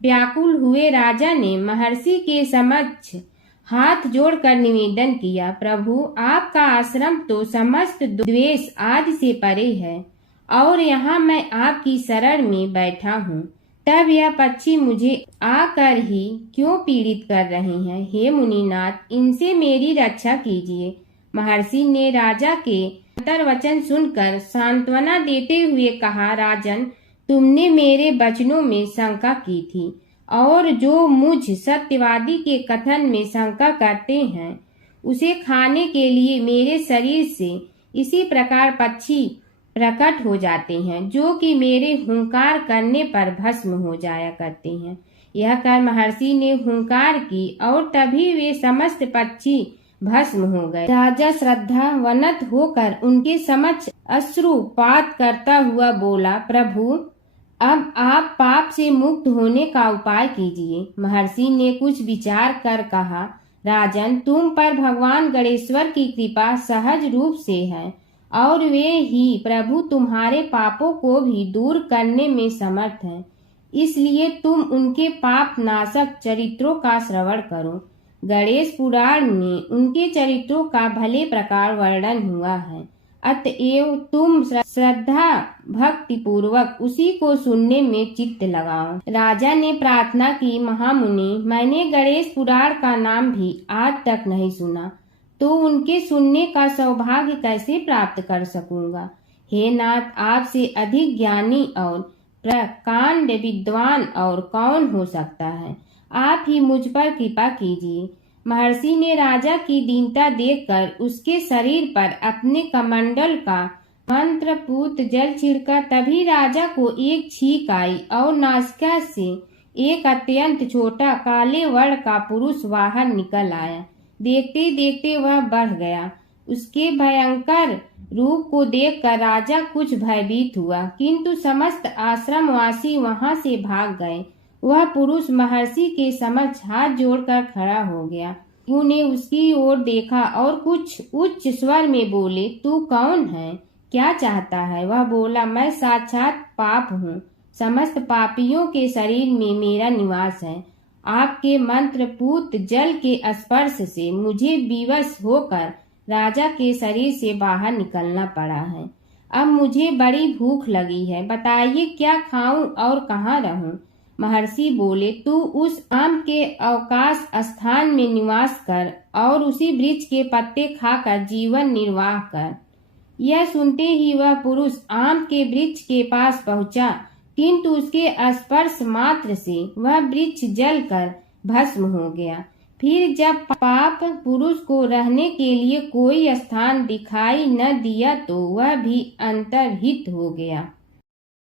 व्याकुल हुए राजा ने महर्षि के समक्ष हाथ जोड़कर निवेदन किया, प्रभु, आपका आश्रम तो समस्त द्वेष आदि से परे है और यहाँ मैं आपकी शरण में बैठा हूँ। तब यह पक्षी मुझे आकर ही क्यों पीड़ित कर रहे हैं? हे मुनिनाथ, इनसे मेरी रक्षा कीजिए। महर्षि ने राजा के अंतर्वचन सुनकर सांत्वना देते हुए कहा, राजन, तुमने मेरे वचनों में शंका की थी और जो मुझ सत्यवादी के कथन में शंका करते हैं उसे खाने के लिए मेरे शरीर से इसी प्रकार पक्षी प्रकट हो जाते हैं, जो कि मेरे हुंकार करने पर भस्म हो जाया करते हैं। यह कर महर्षि ने हुंकार की और तभी वे समस्त पक्षी भस्म हो गए। राजा श्रद्धावनत होकर उनके समक्ष अश्रुपात करता हुआ बोला, प्रभु, अब आप पाप से मुक्त होने का उपाय कीजिए। महर्षि ने कुछ विचार कर कहा, राजन, तुम पर भगवान गणेश्वर की कृपा सहज रूप से है और वे ही प्रभु तुम्हारे पापों को भी दूर करने में समर्थ हैं। इसलिए तुम उनके पाप नाशक चरित्रों का श्रवण करो। गणेश पुराण में उनके चरित्रों का भले प्रकार वर्णन हुआ है, अतएव तुम श्रद्धा भक्ति पूर्वक उसी को सुनने में चित्त लगाओ। राजा ने प्रार्थना की, महामुनि, मैंने गणेश पुराण का नाम भी आज तक नहीं सुना, तो उनके सुनने का सौभाग्य कैसे प्राप्त कर सकूंगा? हे नाथ, आपसे अधिक ज्ञानी और प्रकांड विद्वान और कौन हो सकता है? आप ही मुझ पर कृपा कीजिए। महर्षि ने राजा की दीनता देखकर उसके शरीर पर अपने कमंडल का मंत्रपूत जल छिड़का। तभी राजा को एक छींक आई और नासिका से एक अत्यंत छोटा काले वर्ण का पुरुष बाहर निकल आया। देखते देखते वह बढ़ गया। उसके भयंकर रूप को देखकर राजा कुछ भयभीत हुआ, किंतु समस्त आश्रमवासी वहां से भाग गए। वह पुरुष महर्षि के समक्ष हाथ जोड़कर खड़ा हो गया। उन्हें उसकी ओर देखा और कुछ उच्च स्वर में बोले, तू कौन है, क्या चाहता है? वह बोला, मैं साक्षात पाप हूँ, समस्त पापियों के शरीर में मेरा निवास है। आपके मंत्रपूत जल के स्पर्श से मुझे विवश होकर राजा के शरीर से बाहर निकलना पड़ा है। अब मुझे बड़ी भूख लगी है, बताइए क्या खाऊं और कहाँ रहूं? महर्षि बोले, तू उस आम के अवकाश स्थान में निवास कर और उसी वृक्ष के पत्ते खाकर जीवन निर्वाह कर। यह सुनते ही वह पुरुष आम के वृक्ष के पास पहुंचा, किंतु उसके स्पर्श मात्र से वह वृक्ष जलकर भस्म हो गया। फिर जब पाप पुरुष को रहने के लिए कोई स्थान दिखाई न दिया तो वह भी अंतर्हित हो गया।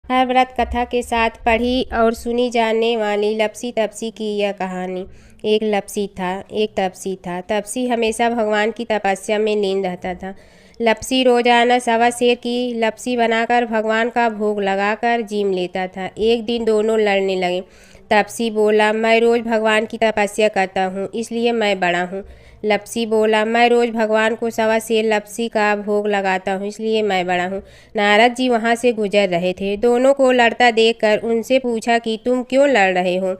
हर व्रत कथा के साथ पढ़ी और सुनी जाने वाली लपसी तपसी की यह कहानी। एक लपसी था, एक तपसी था। तपसी हमेशा भगवान की तपस्या में लीन रहता था। लपसी रोजाना सवा सेर की लपसी बनाकर भगवान का भोग लगाकर जीम लेता था। एक दिन दोनों लड़ने लगे। तपसी बोला, मैं रोज भगवान की तपस्या करता हूँ, इसलिए मैं बड़ा हूँ। लपसी बोला, मैं रोज भगवान को सवा सेर लपसी का भोग लगाता हूँ, इसलिए मैं बड़ा हूँ। नारद जी वहाँ से गुजर रहे थे। दोनों को लड़ता देखकर उनसे पूछा कि तुम क्यों लड़ रहे हो?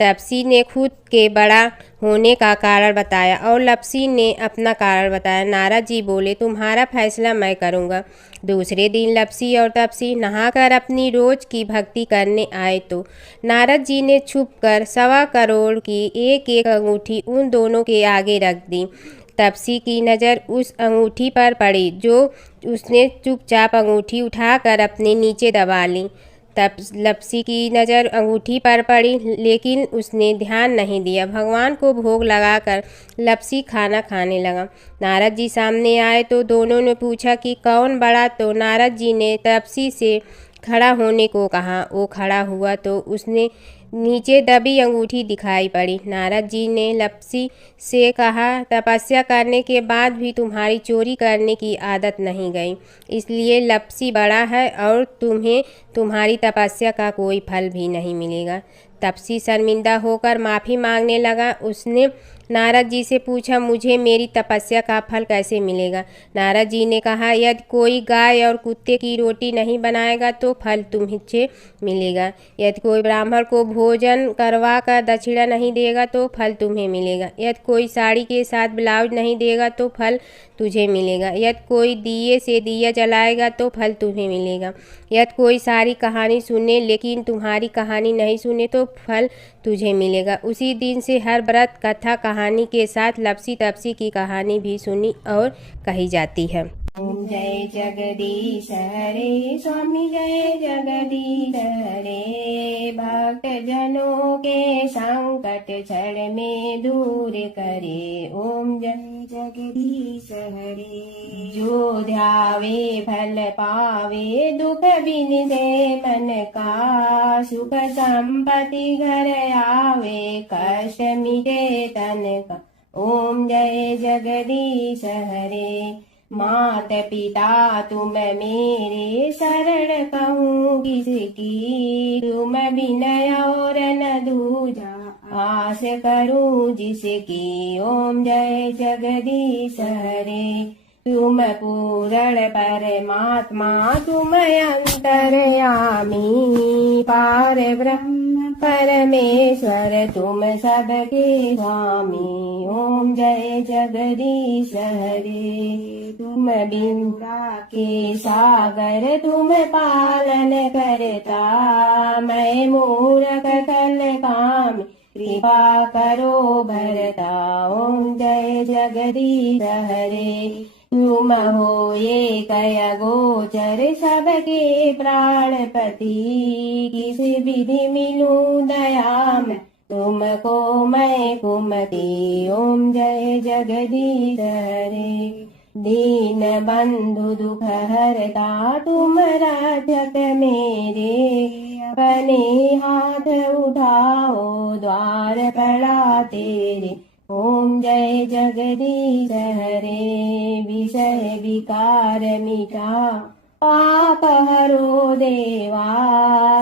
तपसी ने खुद के बड़ा होने का कारण बताया और लपसी ने अपना कारण बताया। नारद जी बोले, तुम्हारा फैसला मैं करूँगा। दूसरे दिन लपसी और तपसी नहाकर अपनी रोज की भक्ति करने आए तो नारद जी ने छुपकर 1.25 करोड़ की एक एक अंगूठी उन दोनों के आगे रख दी। तपसी की नज़र उस अंगूठी पर पड़ी जो उसने चुपचाप अंगूठी उठाकर अपने नीचे दबा ली। तब लपसी की नज़र अंगूठी पर पड़ी, लेकिन उसने ध्यान नहीं दिया। भगवान को भोग लगाकर लपसी खाना खाने लगा। नारद जी सामने आए तो दोनों ने पूछा कि कौन बड़ा, तो नारद जी ने तपसी से खड़ा होने को कहा। वो खड़ा हुआ तो उसने नीचे दबी अंगूठी दिखाई पड़ी। नारद जी ने लपसी से कहा, तपस्या करने के बाद भी तुम्हारी चोरी करने की आदत नहीं गई, इसलिए लपसी बड़ा है और तुम्हें तुम्हारी तपस्या का कोई फल भी नहीं मिलेगा। तपसी शर्मिंदा होकर माफ़ी मांगने लगा। उसने नारद जी से पूछा, मुझे मेरी तपस्या का फल कैसे मिलेगा? नारद जी ने कहा, यदि कोई गाय और कुत्ते की रोटी नहीं बनाएगा तो फल तुम्हें मिलेगा। यदि कोई ब्राह्मण को भोजन करवा कर दक्षिणा नहीं देगा तो फल तुम्हें मिलेगा। यदि कोई साड़ी के साथ ब्लाउज नहीं देगा तो फल तुझे मिलेगा। यदि कोई दिए से दिया जलाएगा तो फल तुम्हें मिलेगा। यदि कोई सारी कहानी सुने लेकिन तुम्हारी कहानी नहीं सुने तो फल तुझे मिलेगा। उसी दिन से हर व्रत कथा कहानी के साथ लपसी तपसी की कहानी भी सुनी और कही जाती है। ओम जय जगदीश हरे स्वामी, जय जगदीश हरे। भक्त जनों के संकट क्षण में दूर करे। ओम जय जगदीश हरे। जो ध्यावे फल पावे, दुख बिन दे मन का। सुख संपत्ति घर आवे, कष्ट मिटे तन का। ओम जय जगदीश हरे। मात पिता तुम मेरे, शरण कहूँ किसकी। तुम विनय और न दूजा, आस करूँ जिसकी। ओम जय जगदीश हरे। तुम पूर्ण परमात्मा, तुम अंतर्यामी। पार ब्रह्म परमेश्वर, तुम सबके स्वामी। ओम जय जगदीश हरे। तुम बिंदा के सागर, तुम पालन करता। मैं मूरख कल काम, कृपा करो भरता। ओम जय जगदीश हरे। तुम हो ये कय गोचर, सबके प्राणपति। किस विधि मिलूं दया में, तुमको मैं कुमति। ओम जय जगदीश हरे। दीन बंधु दुख हरता, तुम रक्षक मेरे। अपने हाथ उठाओ, द्वार पड़ा तेरे। ओम जय जगदीश हरे, विषय विकार मिटा पाप हरो देवा,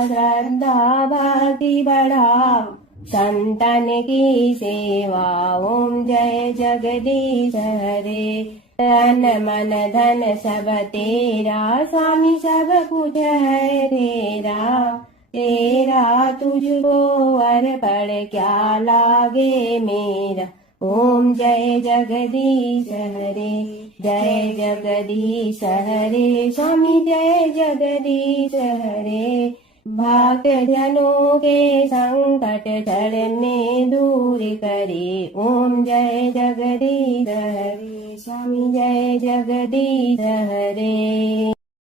श्रद्धा भक्ति बढ़ा संतन की सेवा। ओम जय जगदीश हरे, तन मन धन सब तेरा, स्वामी सब कुछ है तेरा, तेरा तुझको अर्पण क्या लागे मेरा। ओम जय जगदीश हरे, जय जगदीश हरे, स्वामी जय जगदीश हरे। भक्त जनों के संकट टलने दूर करे। ओम जय जगदीश हरे, स्वामी जय जगदीश हरे।